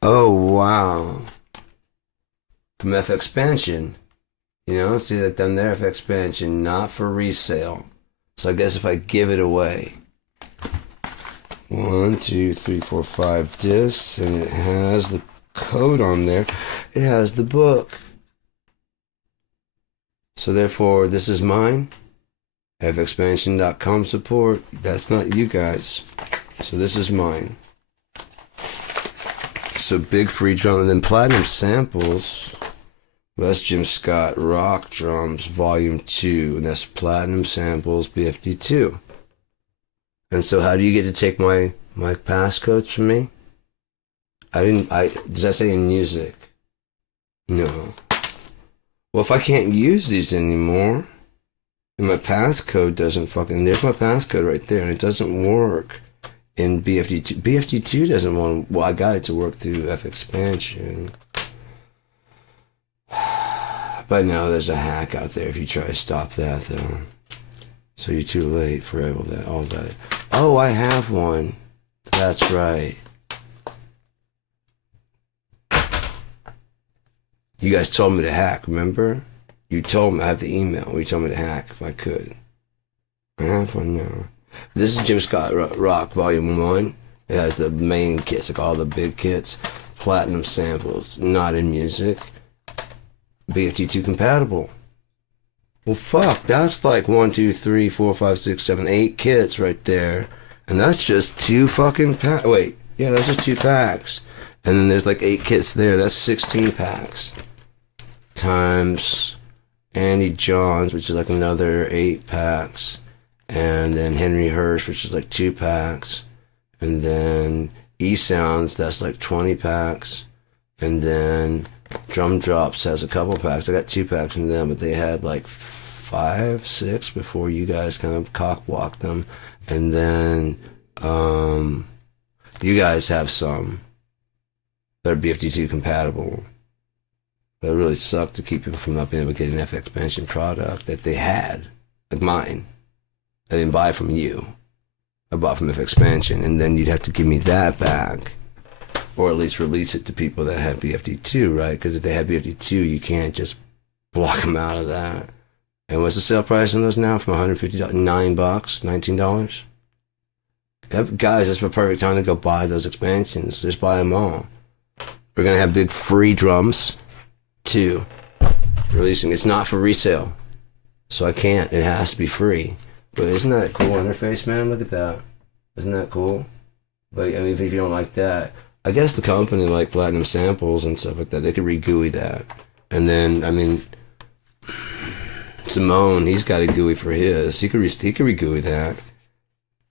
Oh, wow. From FX Expansion. You know, see that down there, FX Expansion, not for resale. So I guess if I give it away. 1, 2, 3, 4, 5 discs, and it has the code on there. It has the book. So therefore, this is mine. fxpansion.com support. That's not you guys. So this is mine. So big free drum, and then platinum samples. That's Jim Scott Rock Drums Volume 2, and that's platinum samples BFD2. And so how do you get to take my passcodes from me? Does that say in music? No. Well, if I can't use these anymore, and my passcode doesn't there's my passcode right there, and it doesn't work in BFD2. BFD2 doesn't want, well, I got it to work through FX Expansion. But no, there's a hack out there if you try to stop that, though. So you're too late for all that. Oh, I have one. That's right. You guys told me to hack, remember? You told me, I have the email. You told me to hack if I could. I have one now. This is Jim Scott Rock Volume 1. It has the main kits, like all the big kits. Platinum samples, not in music. BFD2 compatible. Well, fuck, that's like 1, 2, 3, 4, 5, 6, 7, 8 kits right there. And that's just 2 fucking packs. Wait, yeah, that's just 2 packs. And then there's like 8 kits there. That's 16 packs. Times Andy Johns, which is like another 8 packs. And then Henry Hirsch, which is like 2 packs. And then E-Sounds, that's like 20 packs. And then Drum Drops has a couple packs. I got 2 packs from them, but they had like 5, 6 before you guys kind of cock-blocked them. And then you guys have some that are BFD2 compatible. That really sucked to keep people from not being able to get an FX Expansion product that they had, like mine. I didn't buy from you. I bought from FX Expansion, and then you'd have to give me that back, or at least release it to people that have BFD2, right? Because if they have BFD2, you can't just block them out of that. And what's the sale price on those now? From $150, $9, $19? Guys, that's the perfect time to go buy those expansions. Just buy them all. We're gonna have big free drums too. Releasing. It's not for resale, so I can't. It has to be free. But isn't that a cool interface, man? Look at that. Isn't that cool? But I mean, if you don't like that, I guess the company like Platinum Samples and stuff like that, they could re-GUI that. And then, I mean, Simone, he's got a GUI for his. He could re-GUI that.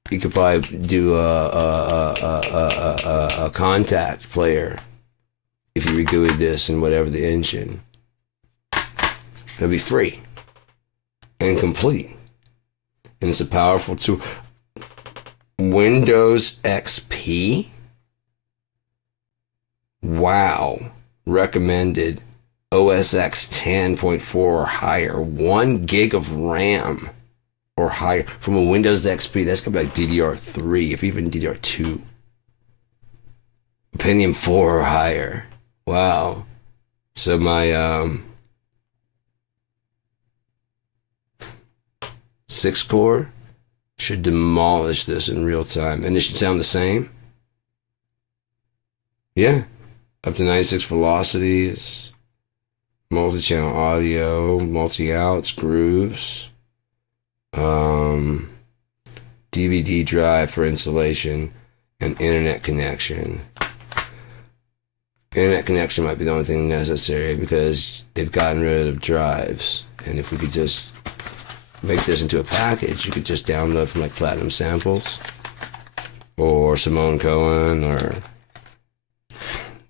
He could probably do a contact player if you re-GUI this and whatever the engine. It'll be free and complete. And it's a powerful tool. Windows XP? Wow. Recommended OS X 10.4 or higher. 1 gig of RAM or higher. From a Windows XP, that's gonna be like DDR3, if even DDR2. Pentium 4 or higher. Wow. So my 6-core should demolish this in real time. And it should sound the same. Yeah. Up to 96 velocities. Multi-channel audio. Multi-outs. Grooves. DVD drive for installation. And internet connection. Internet connection might be the only thing necessary because they've gotten rid of drives. And if we could just make this into a package, you could just download from like Platinum Samples or Simone Cohen or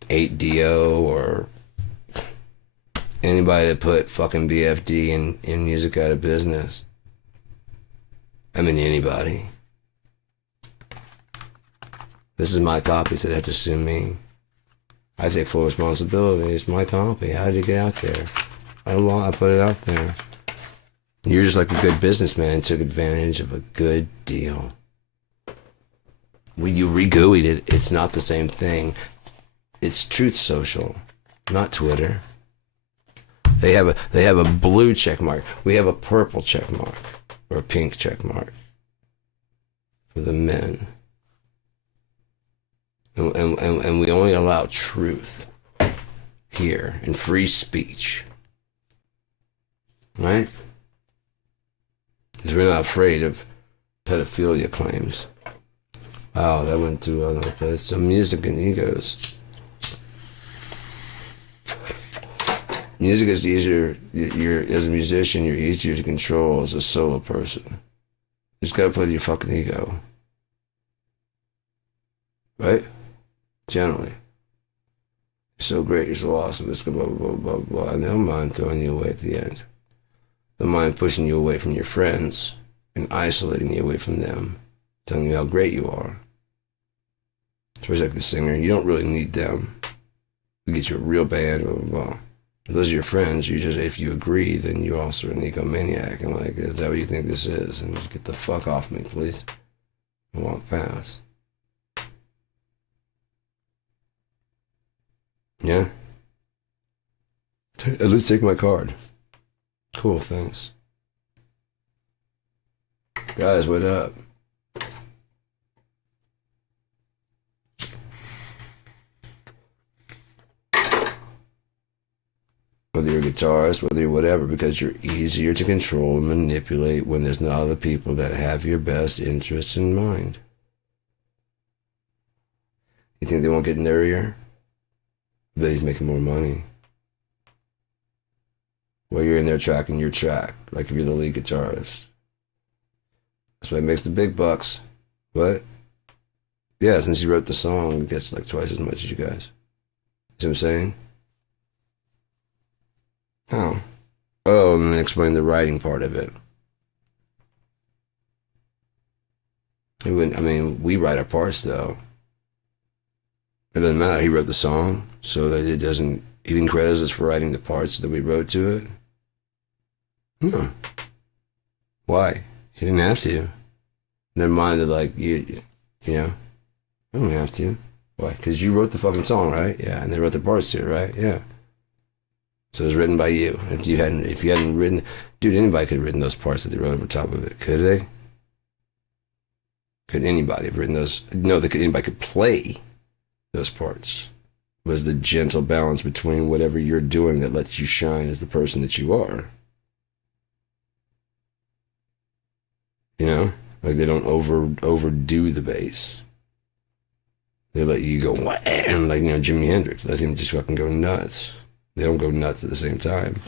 8DO or anybody that put fucking BFD in music out of business. I mean, anybody. This is my copy, so they have to sue me. I take full responsibility. It's my copy. How did it get out there? I put it out there. You're just like a good businessman, took advantage of a good deal. When you re-GUI'd it, it's not the same thing. It's Truth Social, not Twitter. They have a blue check mark. We have a purple check mark or a pink check mark for the men. And we only allow truth here and free speech. Right? Because we're not afraid of pedophilia claims. Wow, that went to another place. So music and egos. Music is easier. As a musician, you're easier to control as a solo person. You just gotta play to your fucking ego. Right? Generally. You're so great, you're so awesome, it's blah, blah, blah, blah, blah. And they'll mind throwing you away at the end. They'll mind pushing you away from your friends and isolating you away from them, telling you how great you are. Especially like the singer, you don't really need them. You get you a real band, blah, blah, blah. If those are your friends, you just, if you agree, then you're also an egomaniac. And like, is that what you think this is? And just get the fuck off me, please. And walk past. Yeah? At least take my card. Cool, thanks. Guys, what up? Whether you're a guitarist, whether you're whatever, because you're easier to control and manipulate when there's not other people that have your best interests in mind. You think they won't get in their ear? But he's making more money. Well, you're in there tracking your track, like if you're the lead guitarist. That's why he makes the big bucks. What? Yeah, since he wrote the song, he gets like twice as much as you guys. See what I'm saying? How? Oh, and then explain the writing part of it. He wouldn't, I mean, we write our parts though. It doesn't matter. He wrote the song, so that it doesn't. He didn't credit us for writing the parts that we wrote to it. No. Why? He didn't have to. Never mind that, like you know. I don't have to. Why? Because you wrote the fucking song, right? Yeah, and they wrote the parts to it, right? Yeah. So it was written by you. If you hadn't written, dude, anybody could have written those parts that they wrote over top of it. Could they? Could anybody have written those? No, anybody could play those parts. was the gentle balance between whatever you're doing that lets you shine as the person that you are. You know, like they don't overdo the bass. They let you go wham, like Jimi Hendrix. Let him just fucking go nuts. They don't go nuts at the same time.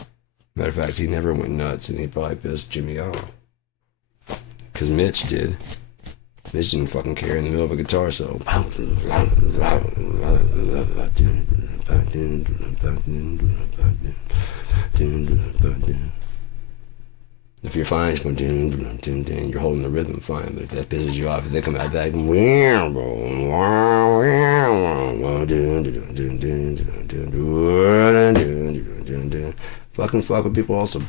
Matter of fact, he never went nuts, and he probably pissed Jimmy off. Because Mitch did. Mitch didn't fucking care in the middle of a guitar solo. If you're fine, it's going you're holding the rhythm fine. But if that pisses you off, if they come out that fucking fuck with people also.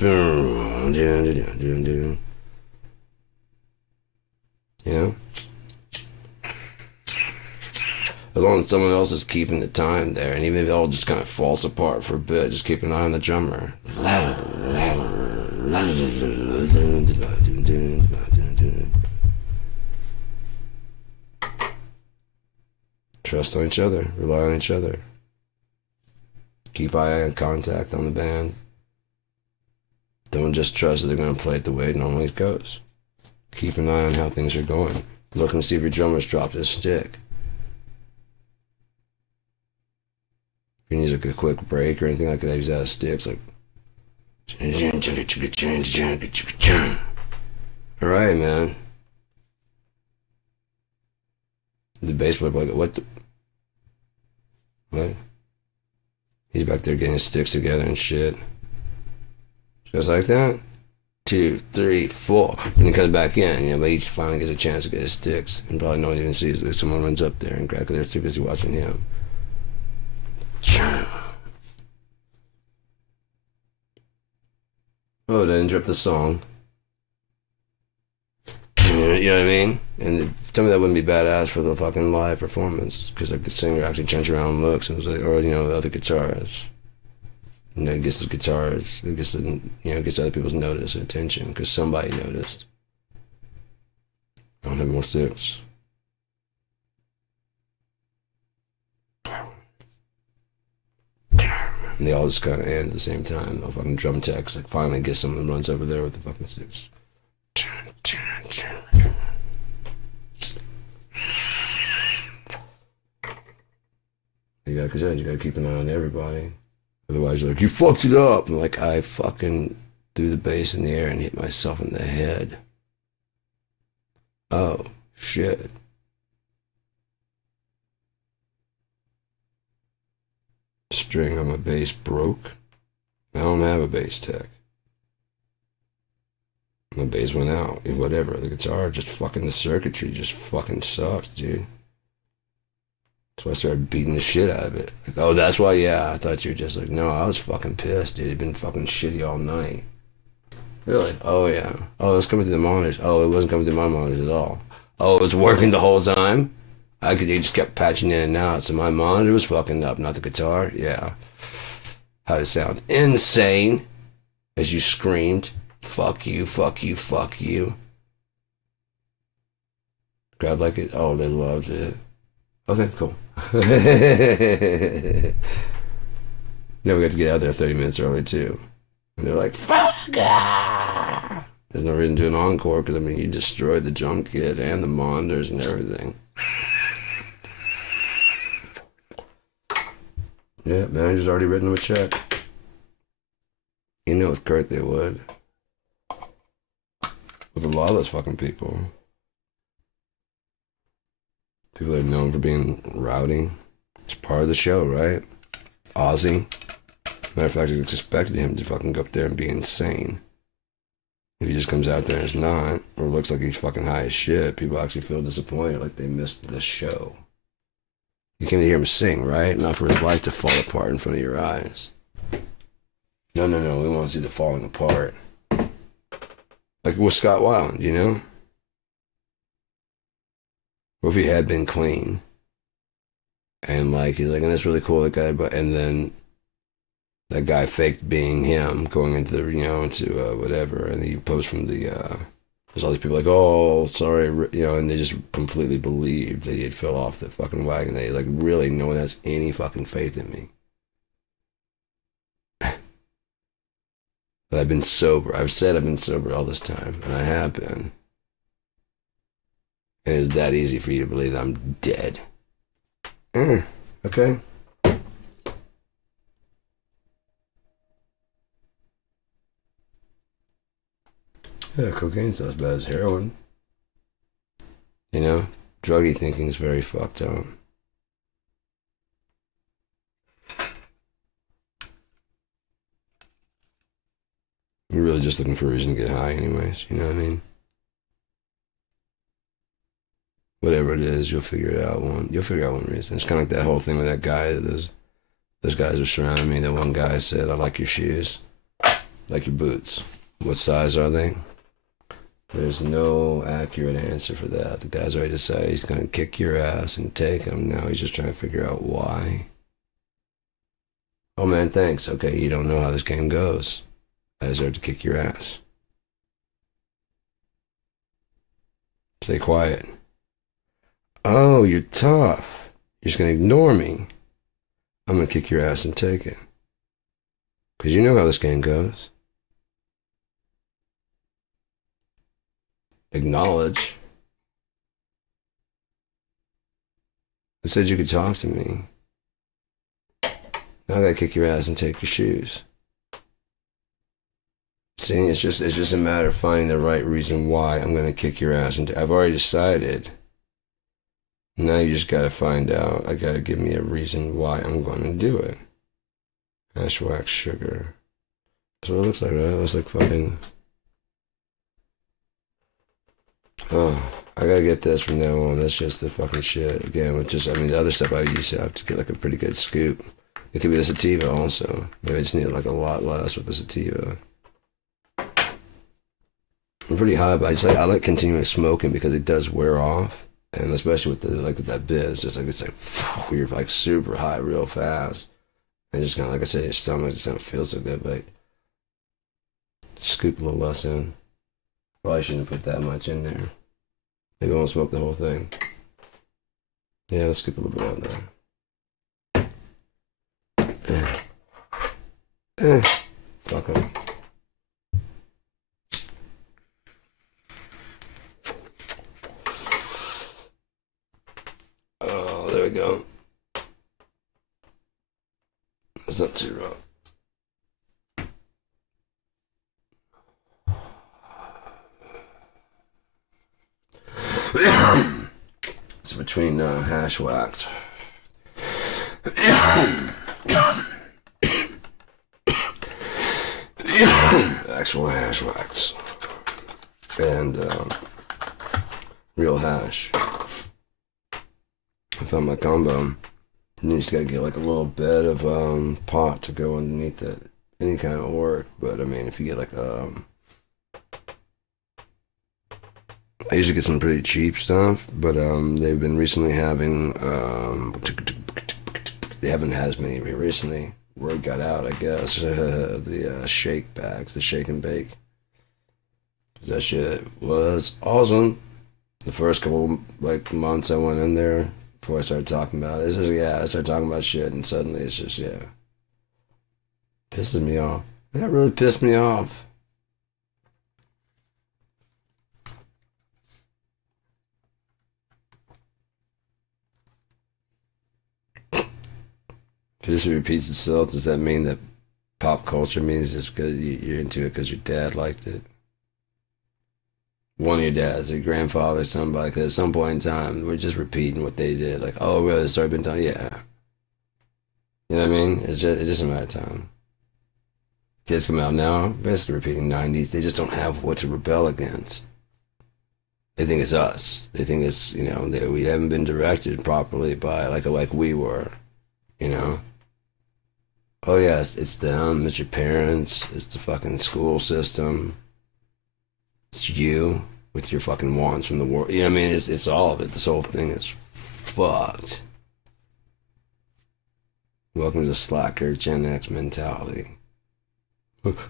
You know? As long as someone else is keeping the time there, and even if it all just kind of falls apart for a bit, just keep an eye on the drummer. Trust on each other, rely on each other. Keep eye contact on the band. Don't just trust that they're going to play it the way it normally goes. Keep an eye on how things are going. Look and see if your drummer's dropped his stick. If he needs like a quick break or anything like that, he's out of sticks. Like, all right, man. The bass player like, what the? What? He's back there getting his sticks together and shit. Just like that. 2, 3, 4. And he comes back in, but he finally gets a chance to get his sticks. And probably no one even sees that someone runs up there and grabs, because they're too busy watching him. Oh, did I interrupt the song? You know what I mean? And tell me that wouldn't be badass for the fucking live performance, because like the singer actually turns around and looks and was like, or the other guitarists. And then gets the guitars, it gets the, gets other people's notice and attention, because somebody noticed. I don't have more sticks. And they all just kind of end at the same time. The fucking drum techs like finally get someone runs over there with the fucking sticks. Because you gotta keep an eye on everybody. Otherwise, you're like, you fucked it up. I'm like, I fucking threw the bass in the air and hit myself in the head. Oh, shit. String on my bass broke. I don't have a bass tech. My bass went out. Whatever. The guitar just fucking, the circuitry just fucking sucks, dude. So I started beating the shit out of it. Like, oh, that's why, yeah. I thought you were just like, no, I was fucking pissed, dude. It'd been fucking shitty all night. Really? Oh, yeah. Oh, it was coming through the monitors. Oh, it wasn't coming through my monitors at all. Oh, it was working the whole time? You just kept patching in and out. So my monitor was fucking up, not the guitar. Yeah. How'd it sound? Insane. As you screamed, fuck you, fuck you, fuck you. Crowd like it? Oh, they loved it. Okay, cool. We got to get out there 30 minutes early, too. And they're like, fuck ah! There's no reason to do an encore, because, you destroyed the drum kit and the monitors and everything. Yeah, manager's already written him a check. With Kurt they would. With a lot of those fucking people. People that are known for being rowdy. It's part of the show, right? Ozzy. Matter of fact, I expected him to fucking go up there and be insane. If he just comes out there and is not, or looks like he's fucking high as shit, people actually feel disappointed, like they missed the show. You came to hear him sing, right? Not for his life to fall apart in front of your eyes. No, we want to see the falling apart. Like with Scott Weiland, What if he had been clean? And he's like, and that's really cool, that guy, but, and then that guy faked being him, going into the, into whatever, and he posed from the There's all these people like, oh, sorry, you know, and they just completely believed that he'd fell off the fucking wagon. They like really no one has any fucking faith in me. But I've been sober. I've said I've been sober all this time, and I have been. And it's that easy for you to believe that I'm dead. Okay. Yeah, cocaine's not as bad as heroin. You know, druggy thinking is very fucked up. You're really just looking for a reason to get high, anyways. You know what I mean? Whatever it is, you'll figure it out one. You'll figure out one reason. It's kind of like that whole thing with that guy. Those guys were surrounding me. That one guy said, "I like your shoes, like your boots. What size are they?" There's no accurate answer for that. The guy's ready to say he's gonna kick your ass and take him. Now he's just trying to figure out why. Oh man, thanks. Okay, you don't know how this game goes. I deserve to kick your ass. Stay quiet. Oh, you're tough. You're just gonna ignore me. I'm gonna kick your ass and take it. Because you know how this game goes. Acknowledge. I said you could talk to me. Now I gotta kick your ass and take your shoes. See, it's just a matter of finding the right reason why I'm gonna kick your ass. And I've already decided. Now you just gotta find out. I gotta give me a reason why I'm gonna do it. Hash wax sugar. That's what it looks like, right? It looks like fucking. Oh, I gotta get this from now on. That's just the fucking shit. Again, with just, I mean, the other stuff I used to have to get like a pretty good scoop. It could be the sativa also. Maybe I just need like a lot less with the sativa. I'm pretty high, but I like continuing smoking because it does wear off, and especially with with that biz, just like it's like you're like super high real fast, and just kind of like I said, your stomach just don't feel so good, but scoop a little less in. Probably shouldn't put that much in there. Maybe I won't smoke the whole thing. Yeah, let's scoop a little bit out there. Fuck 'em. Oh, there we go. It's not too rough. It's between hash wax. Actual hash wax. And real hash. I found my combo. And you just gotta get like a little bit of pot to go underneath it. Any kind of work, but I mean, if you get like I usually get some pretty cheap stuff, but they've been recently having they haven't had as many recently. Word got out, I guess. The shake bags, the shake and bake. That shit was awesome. The first couple like months I went in there before I started talking about it. I started talking about shit, and suddenly it's just pisses me off. That really pissed me off. If history repeats itself, does that mean that pop culture means just because you're into it because your dad liked it? One of your dads, your grandfather, somebody, because at some point in time, we're just repeating what they did. Like, oh, really, the story been done? Yeah. You know what I mean? It's just a matter of time. Kids come out now, basically repeating 90s. They just don't have what to rebel against. They think it's us. They think it's, we haven't been directed properly by, like we were, you know? Oh, yeah, it's them, it's your parents, it's the fucking school system. It's you with your fucking wants from the world. You know what I mean? It's all of it. This whole thing is fucked. Welcome to the slacker Gen X mentality.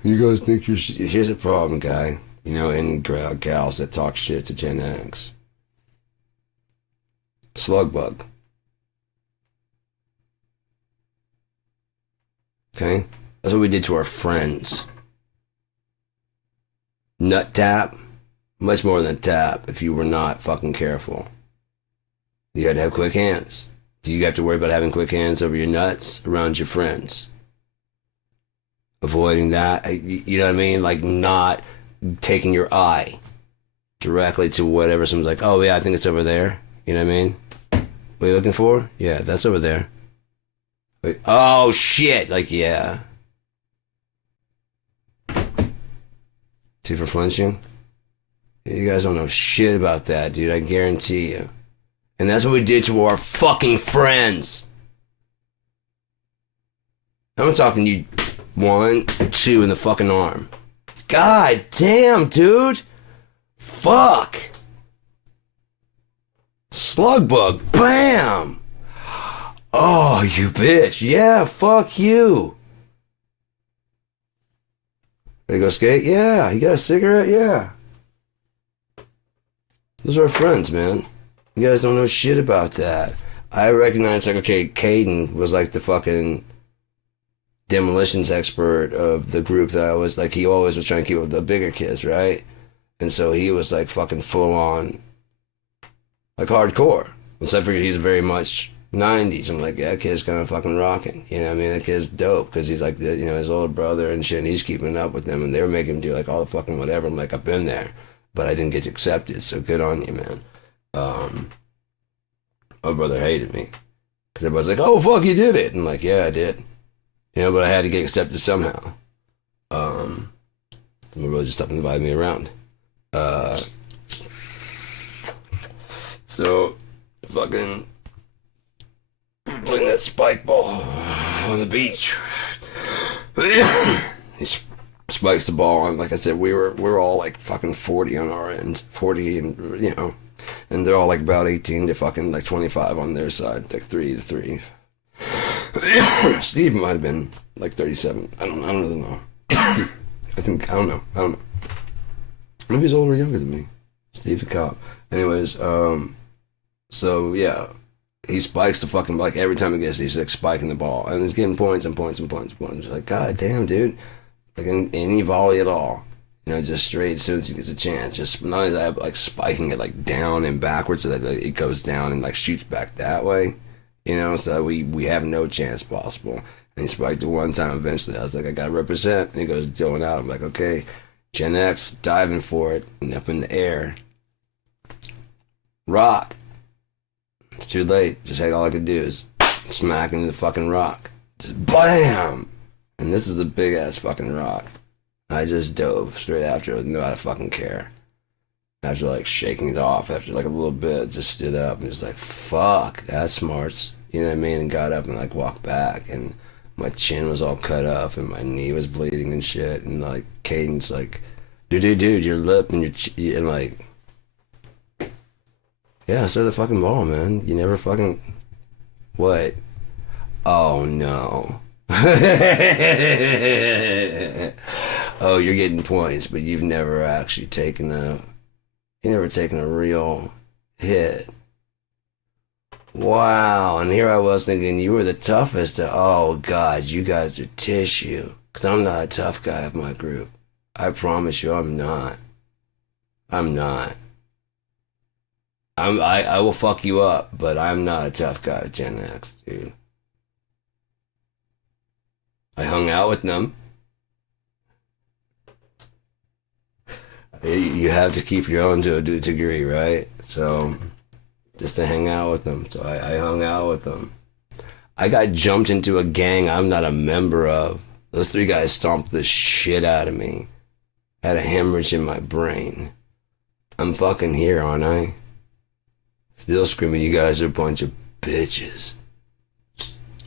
You guys think you're... Here's the problem, guy. You know, and gals that talk shit to Gen X. Slug bug. Okay? That's what we did to our friends. Nut tap. Much more than a tap if you were not fucking careful. You had to have quick hands. Do you have to worry about having quick hands over your nuts around your friends? Avoiding that, you know what I mean? Like not taking your eye directly to whatever someone's like, oh yeah, I think it's over there. You know what I mean? What are you looking for? Yeah, that's over there. Wait, oh shit, like yeah. Two for flinching? You guys don't know shit about that, dude, I guarantee you. And that's what we did to our fucking friends. I'm talking you 1, 2 in the fucking arm. God damn, dude. Fuck. Slug bug. Bam. Oh, you bitch. Yeah, fuck you. Ready to go skate? Yeah. You got a cigarette? Yeah. Those are our friends, man. You guys don't know shit about that. I recognize, like, okay, Caden was like the fucking demolitions expert of the group that I was, like, he always was trying to keep up with the bigger kids, right? And so he was, like, fucking full on, like, hardcore. And so I figured he's very much 90s. I'm like, yeah, that kid's kind of fucking rocking. You know what I mean? That kid's dope because he's, like, you know, his older brother and shit, and he's keeping up with them, and they were making him do, like, all the fucking whatever. I'm like, I've been there, but I didn't get accepted, so good on you, man. My brother hated me because everybody's like, "Oh fuck, you did it!" And I'm like, "Yeah, I did." You know, but I had to get accepted somehow. My brother just stopped inviting me around. So fucking playing that spike ball on the beach. He spikes the ball, and like I said, we're all like fucking 40 on our end, 40, and you know. And they're all like about 18 to fucking like 25 on their side, like 3 to 3. Steve might have been like 37. I don't really know. I don't know. Maybe he's older or younger than me. Steve the cop. Anyways, so yeah, he spikes the fucking, like every time he gets, he's like spiking the ball, and he's getting points and points and points and points. Like, god damn, dude, like any volley at all. You know, just straight as soon as he gets a chance. Just not only that, but like spiking it like down and backwards so that like, it goes down and like shoots back that way. You know, so we have no chance possible. And he spiked it one time eventually. I was like, I gotta represent. And he goes doing out. I'm like, okay, Gen X, diving for it, and up in the air. Rock. It's too late. Just all I could do is smack into the fucking rock. Just bam! And this is a big ass fucking rock. I just dove straight after it with no fucking care. After like shaking it off, after like a little bit, just stood up and just like, fuck, that's smarts. You know what I mean? And got up and like walked back, and my chin was all cut off and my knee was bleeding and shit. And like Caden's like, dude, your lip and and like, yeah, I started the fucking ball, man. You never fucking, what? Oh no. Oh, you're getting points, but you've never actually taken a real hit. Wow, and here I was thinking you were the toughest. Oh God, you guys are tissue. Cause I'm not a tough guy of my group. I promise you, I'm not. I will fuck you up, but I'm not a tough guy of Gen X, dude. I hung out with them. You have to keep your own to a degree, right? So, just to hang out with them. So I hung out with them. I got jumped into a gang I'm not a member of. Those 3 guys stomped the shit out of me. Had a hemorrhage in my brain. I'm fucking here, aren't I? Still screaming, you guys are a bunch of bitches.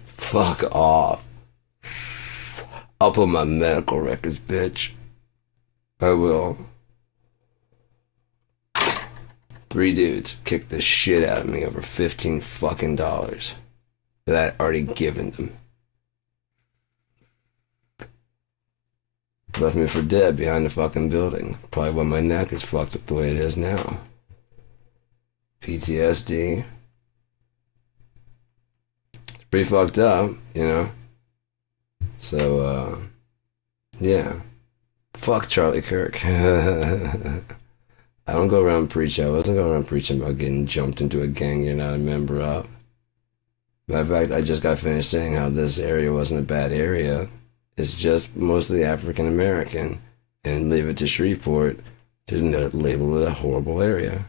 Fuck off. I'll put my medical records, bitch. I will. 3 dudes kicked the shit out of me over $15 fucking that I'd already given them. Left me for dead behind the fucking building. Probably why my neck is fucked up the way it is now. PTSD. It's pretty fucked up, you know? So, yeah. Fuck Charlie Kirk. I don't go around preaching. I wasn't going around preaching about getting jumped into a gang you're not a member of. Matter of fact, I just got finished saying how this area wasn't a bad area. It's just mostly African American, and leave it to Shreveport to label it a horrible area.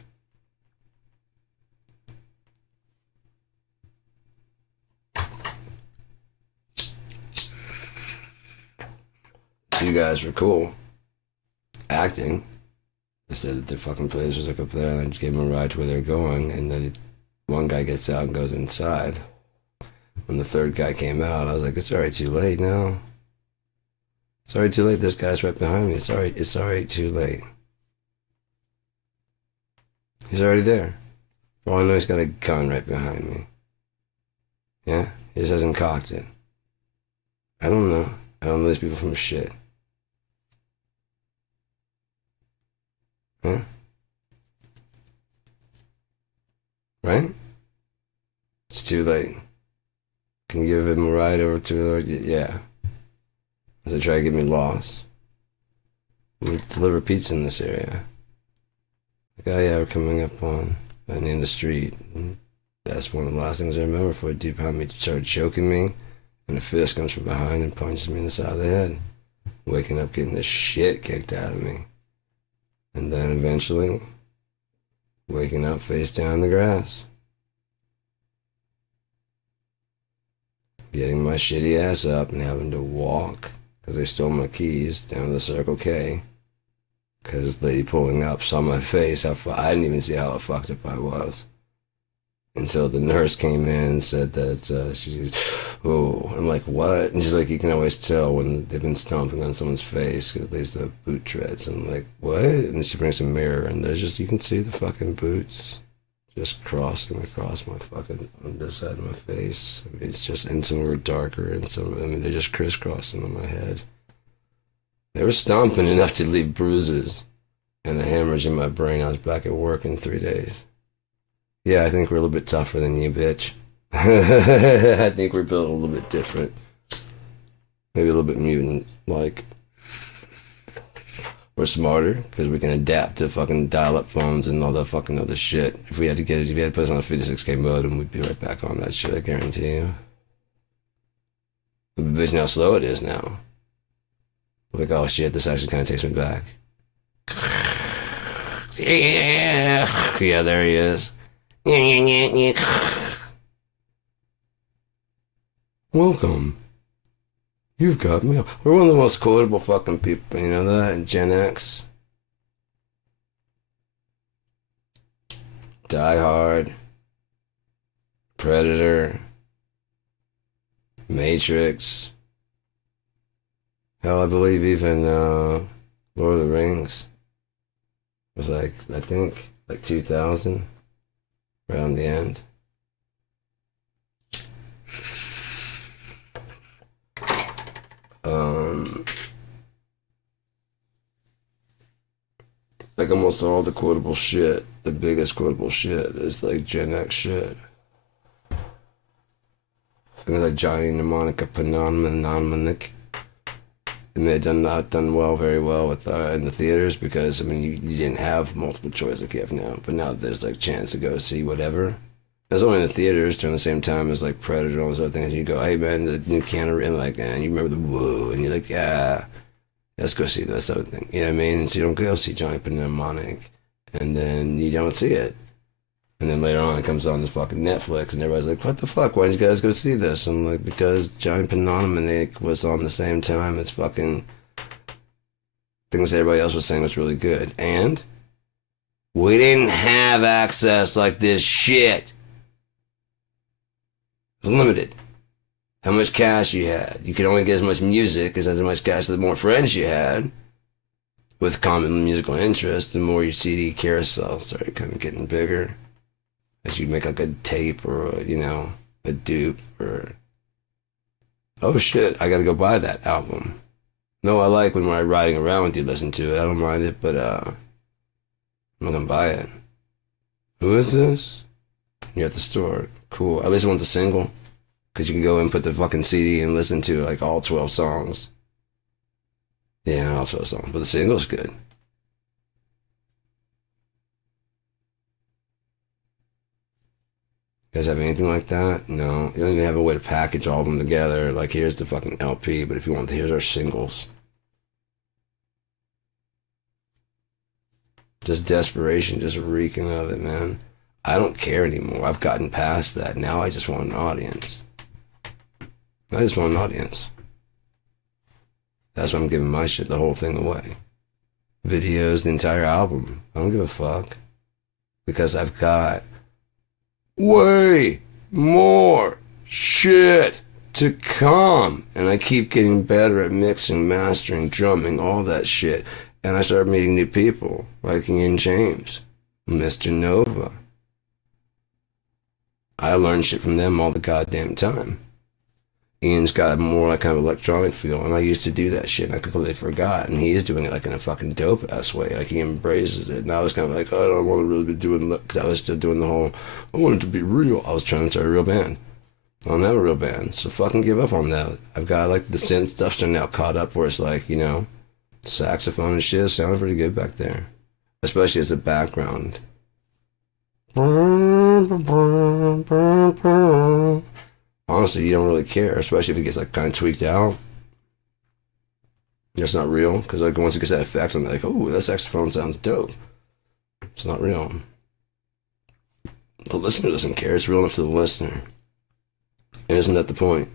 You guys were cool acting. They said that their fucking place was like up there, and I just gave them a ride to where they're going, and then one guy gets out and goes inside. When the third guy came out, I was like, it's already too late now. It's already too late. This guy's right behind me. It's already too late. He's already there. For all I know, he's got a gun right behind me. Yeah? He just hasn't cocked it. I don't know. I don't know these people from shit. Huh? Right? It's too late. Can you give him a ride over to... Yeah. As they try to get me lost. We deliver pizza in this area. Like, oh yeah, we're coming up on the end of the street. And that's one of the last things I remember before a dude behind me started choking me, and a fist comes from behind and punches me in the side of the head. Waking up getting the shit kicked out of me. And then eventually, waking up face down in the grass. Getting my shitty ass up and having to walk, because they stole my keys, down to the Circle K. Because this lady pulling up saw my face. I didn't even see how fucked up I was. Until the nurse came in and said that oh, I'm like, what? And she's like, you can always tell when they've been stomping on someone's face because there's the boot treads. I'm like, what? And she brings a mirror, and there's just, you can see the fucking boots just crossing across my fucking, on this side of my face. I mean, it's just, and some were darker, and some, I mean, they're just crisscrossing on my head. They were stomping enough to leave bruises and a hemorrhage in my brain. I was back at work in 3 days. Yeah, I think we're a little bit tougher than you, bitch. I think we're built a little bit different. Maybe a little bit mutant-like. We're smarter, because we can adapt to fucking dial-up phones and all that fucking other shit. If we had to put us on a 56K modem, we'd be right back on that shit, I guarantee you. But bitch, how slow it is now. Like, oh shit, this actually kind of takes me back. Yeah, there he is. Welcome. You've got mail. We're one of the most quotable fucking people, you know that? Gen X. Die Hard. Predator. Matrix. Hell, I believe even Lord of the Rings was like, I think, like 2000. Around the end. Like almost all the quotable shit, the biggest quotable shit is like Gen X shit. Things like Johnny Mnemonic, Phenomenon, and they not done well, very well with in the theaters because I mean you didn't have multiple choice like you have now, but now there's like chance to go see whatever. It's only in the theaters during the same time as like Predator and all those other things. And you go, hey man, the new Keanu, and like, and you remember the woo, and you're like, yeah, let's go see this other thing. You know what I mean? And so you don't go see Johnny Mnemonic, and then you don't see it. And then later on, it comes on this fucking Netflix, and everybody's like, what the fuck? Why did you guys go see this? I'm like, because Johnny Mnemonic was on the same time as fucking things everybody else was saying was really good. And we didn't have access like this shit. It was limited. How much cash you had. You could only get as much music as much cash, the more friends you had with common musical interests, the more your CD carousel started kind of getting bigger. As you make like a tape or a, you know, a dupe or, oh shit, I gotta go buy that album. No, I like when I'm riding around with you, listen to it. I don't mind it, but I'm not gonna buy it. Who is this? You're at the store. Cool. At least I want the single. Because you can go and put the fucking CD and listen to like all 12 songs. Yeah, all 12 songs. But the single's good. You guys have anything like that? No. You don't even have a way to package all of them together. Like, here's the fucking LP, but if you want, here's our singles. Just desperation, just reeking of it, man. I don't care anymore. I've gotten past that. Now I just want an audience. I just want an audience. That's why I'm giving my shit, the whole thing away. Videos, the entire album. I don't give a fuck. Because I've got way more shit to come. And I keep getting better at mixing, mastering, drumming, all that shit. And I started meeting new people, like Ian James, Mr. Nova. I learn shit from them all the goddamn time. Ian's got more like kind of electronic feel, and I used to do that shit, and I completely forgot. And he's doing it like in a fucking dope ass way, like he embraces it. And I was kind of like, oh, I don't want to really be doing that, because I was still doing the whole, I want it to be real. I was trying to start a real band. I don't have a real band, so fucking give up on that. I've got like the synth stuff now caught up, where it's like, you know, saxophone and shit sounded pretty good back there, especially as a background. Honestly, you don't really care, especially if it gets like kind of tweaked out. It's not real, because like once it gets that effect, I'm like, oh, that saxophone sounds dope. It's not real. The listener doesn't care. It's real enough to the listener. And isn't that the point?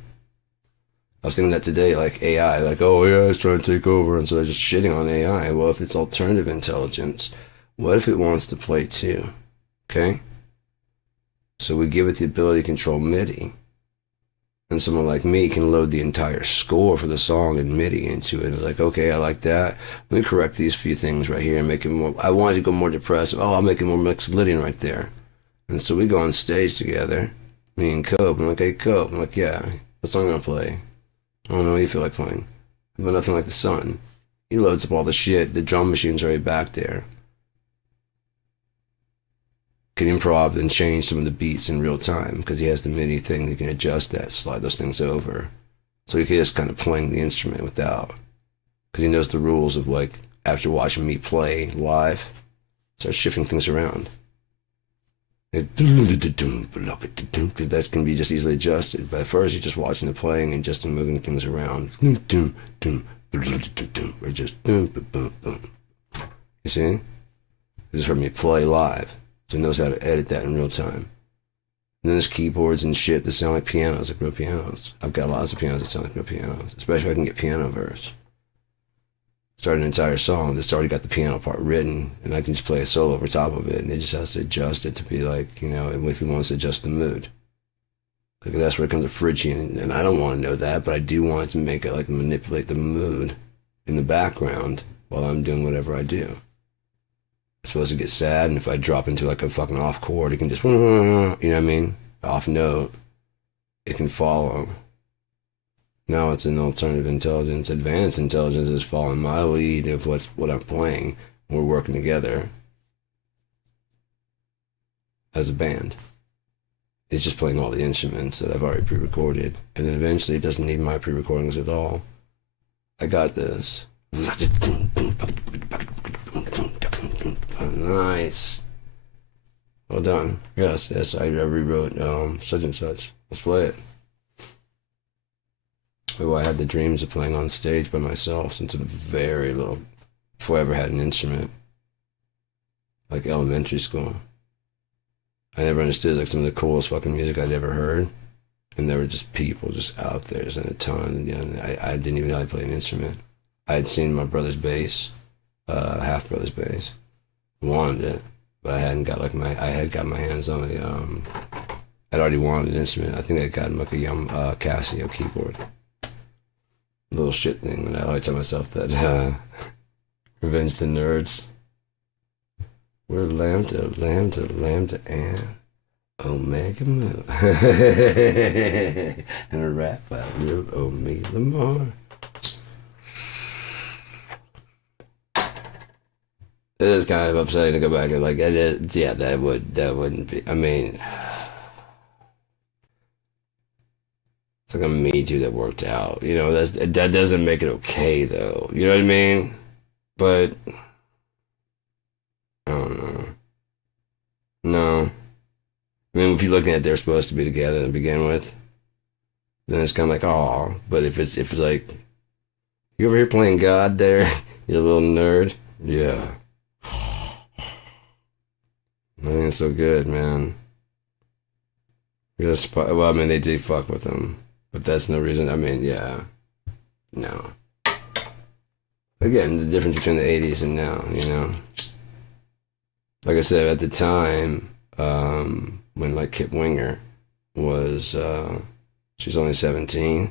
I was thinking that today, like AI, like, oh yeah, it's trying to take over, and so they're just shitting on AI. Well, if it's alternative intelligence, what if it wants to play too? Okay? So we give it the ability to control MIDI. And someone like me can load the entire score for the song in MIDI into it. It's like, okay, I like that. Let me correct these few things right here and make it more, I want it to go more depressive. Oh, I'll make it more Mixolydian right there. And so we go on stage together, me and Cope. I'm like, hey, Cope. I'm like, yeah, what song am I gonna play? I don't know what you feel like playing. But Nothing Like the Sun. He loads up all the shit. The drum machine's already back there. Can improv and change some of the beats in real time, because he has the MIDI thing. He can adjust that, slide those things over. So he can just kind of playing the instrument without, because he knows the rules of, like, after watching me play live, start shifting things around. Because that can be just easily adjusted. But at first, you're just watching the playing and just moving things around. Or just, you see? This is for me to play live. So he knows how to edit that in real time. And then there's keyboards and shit that sound like pianos, like real pianos. I've got lots of pianos that sound like real pianos, especially if I can get piano verse. Start an entire song that's already got the piano part written, and I can just play a solo over top of it, and it just has to adjust it to be like, you know, if he wants to adjust the mood. Because that's where it comes to Phrygian, and I don't want to know that, but I do want it to make it like manipulate the mood in the background while I'm doing whatever I do. It's supposed to get sad, and if I drop into like a fucking off chord, it can just, you know what I mean? Off note, it can follow. Now it's an alternative intelligence. Advanced intelligence is following my lead of what I'm playing. We're working together as a band. It's just playing all the instruments that I've already pre-recorded, and then eventually it doesn't need my pre-recordings at all. I got this. Nice. Well done. Yes, I rewrote such and such. Let's play it. Well, I had the dreams of playing on stage by myself since I was very little, before I ever had an instrument. Like elementary school. I never understood like some of the coolest fucking music I'd ever heard. And there were just people just out there, just in a ton. You know, I didn't even know how to play an instrument. I had seen my brother's bass, half brother's bass. Wanted it, but I hadn't got like I had got my hands on I'd already wanted an instrument. I think I got like a Casio keyboard. Little shit thing, and I always tell myself that Revenge the Nerds. We're lambda, and Omega Mu. And a rap about little Omega Lamar. It is kind of upsetting to go back and like it is. Yeah, that wouldn't be. I mean, it's like a Me Too that worked out. You know, that doesn't make it okay though. You know what I mean? But I don't know. No, I mean if you're looking at they're supposed to be together to begin with, then it's kind of like oh. But if it's like you over here playing God there, you little nerd. Yeah, I think it's so good, man. Well, I mean they did fuck with him, but that's no reason. I mean, yeah, no. Again, the difference between the '80s and now, you know. Like I said, at the time, when like Kip Winger was, she's only 17.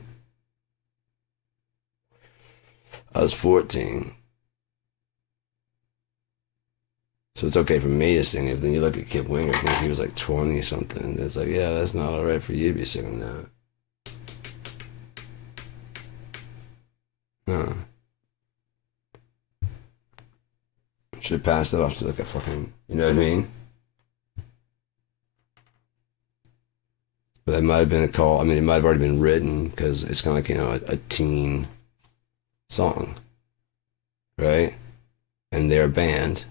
I was 14. So it's okay for me to sing it. Then you look at Kip Winger, I think he was like 20 something. It's like, yeah, that's not all right for you to be singing that. No. Should have passed it off to like a fucking, you know what I mean? But that might have been a call. I mean, it might have already been written because it's kind of like, you know, a teen song, right? And they're a band.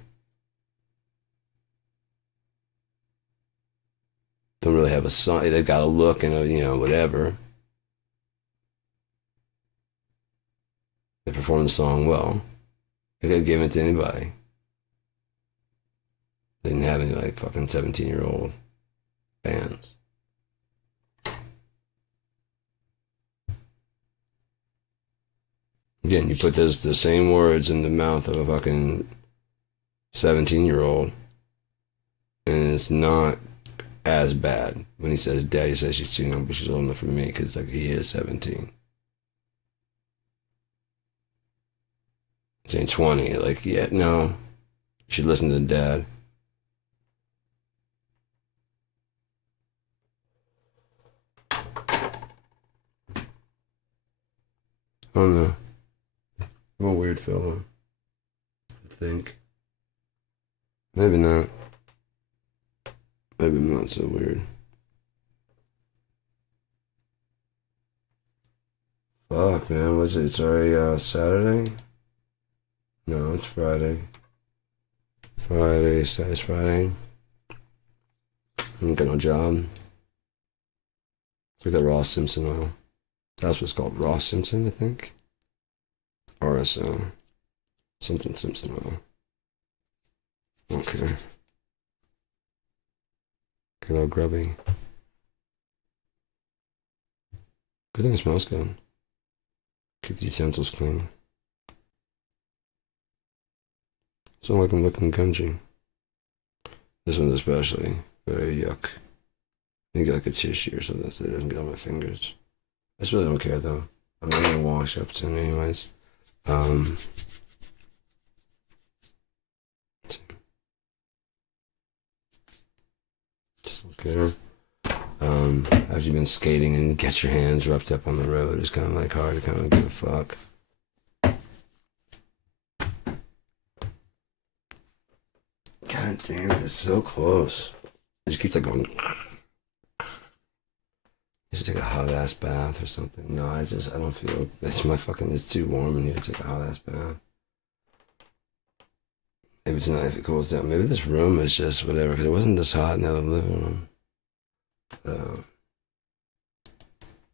Don't really have a song. They've got a look and a, you know, whatever. They perform the song well. They could give it to anybody. They didn't have any like fucking 17-year-old bands. Again, you put the same words in the mouth of a fucking 17-year-old, and it's not as bad when he says, Daddy says she's too young, but she's old enough for me, because like he is 17. Saying 20, like, yeah, no, you should listen to Dad. I don't know. I'm a weird fella, I think. Maybe not. Maybe I'm not so weird. Fuck, man. Was it? It's already Saturday? No, it's Friday. Saturday's Friday. I ain't got no job. It's like the Ross Simpson oil. That's what it's called. Ross Simpson, I think. RSO. Something Simpson oil. Okay. Get all grubby. Good thing it smells good. Keep the utensils clean. It's not like I'm looking gungy. This one's especially very yuck. I get like a tissue or something so it doesn't get on my fingers. I just really don't care though. I'm not gonna wash up soon anyways. Just don't care. After you've been skating and get your hands roughed up on the road, it's kind of like hard to kind of give a fuck. God damn, it's so close. It just keeps like going. You should take a hot ass bath or something. No, I don't feel. It's too warm in here to take a hot ass bath. Maybe tonight if it cools down. Maybe this room is just whatever, because it wasn't this hot in the other living room.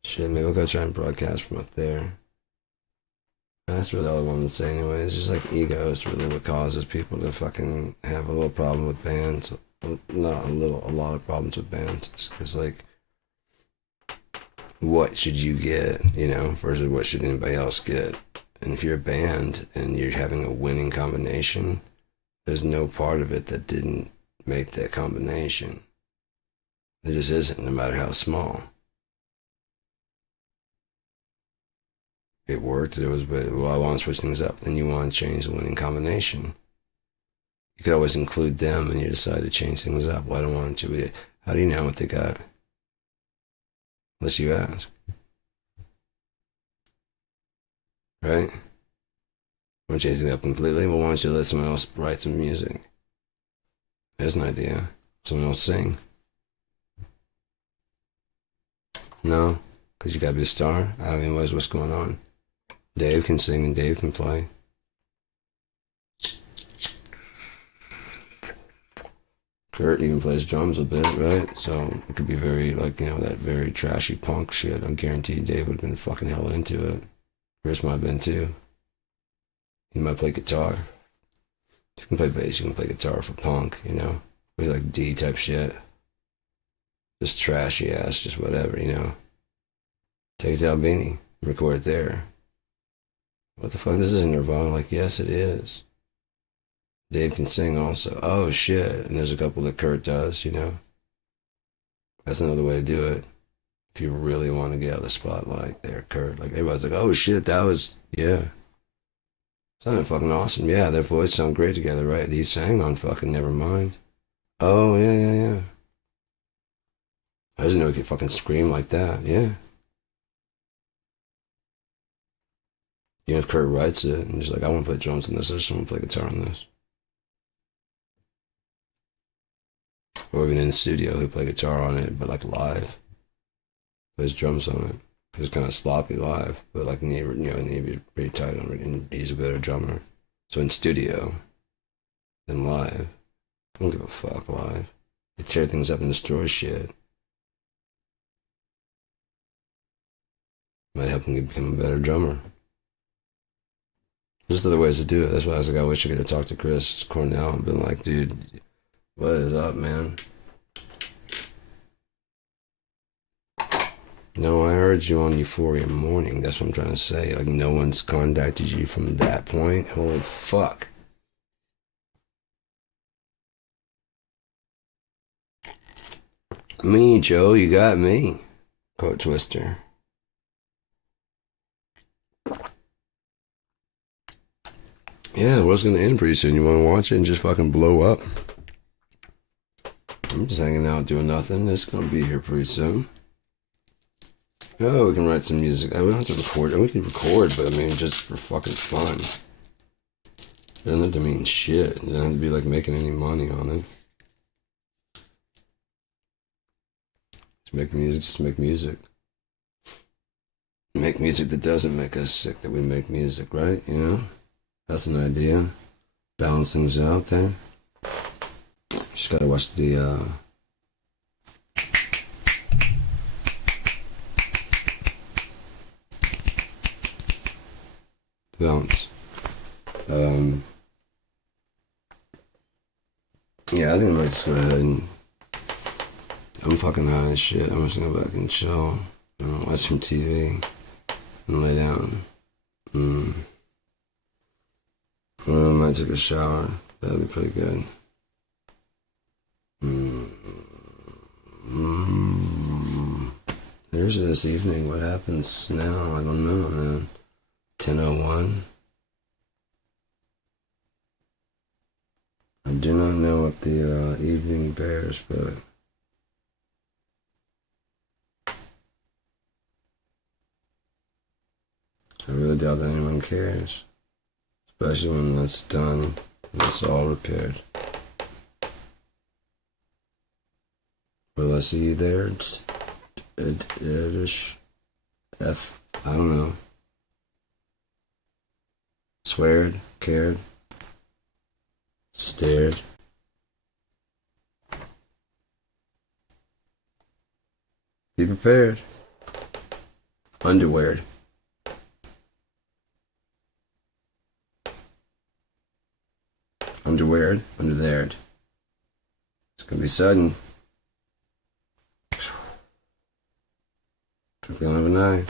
Shit, maybe we'll go try and broadcast from up there. That's really all I wanted to say anyway. It's just like ego is really what causes people to fucking have a little problem with bands. Not a little, a lot of problems with bands. Because like, what should you get, you know, versus what should anybody else get? And if you're a band and you're having a winning combination, there's no part of it that didn't make that combination. There just isn't, no matter how small. It worked. It was, well, I want to switch things up. Then you want to change the winning combination. You could always include them, and you decide to change things up. Well, I don't want it to be. How do you know what they got? Unless you ask. Right? Want to change it up completely? Well, why don't you let someone else write some music? There's an idea. Someone else sing. No? Because you gotta be a star? I mean, what's going on? Dave can sing and Dave can play. Kurt even plays drums a bit, right? So it could be very, like, you know, that very trashy punk shit. I'm guaranteed Dave would have been fucking hell into it. Chris might have been too. He might play guitar. If you can play bass, you can play guitar for punk, you know? Play like D type shit. Just trashy ass, just whatever, you know? Take it to Albany, record it there. What the fuck? This isn't Nirvana. Like, yes, it is. Dave can sing also. Oh shit! And there's a couple that Kurt does. You know, that's another way to do it. If you really want to get out of the spotlight, there, Kurt. Like everybody's like, oh shit, that was yeah. Sounded fucking awesome. Yeah, their voices sound great together, right? He sang on fucking Nevermind. Oh yeah, yeah, yeah. I didn't know he could fucking scream like that. Yeah. You know, if Kurt writes it and he's like, I want to play drums on this, I just want to play guitar on this. Or even in the studio, he'll play guitar on it, but like live. Plays drums on it. It's kind of sloppy live, but like need to be pretty tight on it, and he's a better drummer. So in studio, than live, I don't give a fuck live. They tear things up and destroy shit. Might help him become a better drummer. There's other ways to do it. That's why I was like, I wish I could have talked to Chris Cornell and been like, dude, what is up, man? No, I heard you on Euphoria Morning. That's what I'm trying to say. Like, no one's contacted you from that point. Holy fuck. Me, Joe, you got me. Quote Twister. Yeah, the world's gonna end pretty soon. You wanna watch it and just fucking blow up? I'm just hanging out doing nothing. It's gonna be here pretty soon. Oh, we can write some music. We don't have to record. We can record, but I mean, just for fucking fun. It doesn't have to mean shit. It doesn't have to be like making any money on it. Just make music, just make music. Make music that doesn't make us sick, that we make music, right? You know? That's an idea. Balance things out there. Just gotta watch the, balance. Yeah, I think I might just go ahead and I'm fucking high as shit. I'm just gonna go back and chill, watch some TV, and lay down. I might take a shower. That'd be pretty good. There's this evening. What happens now? I don't know, man. 10:01. I do not know what the evening bears, but I really doubt that anyone cares. Especially when that's done and it's all repaired. Will I see you there? I don't know. Sweared, cared, stared. Be prepared. Underweared. Underweared, under-thered. It's gonna be sudden. Twinkling of an eye.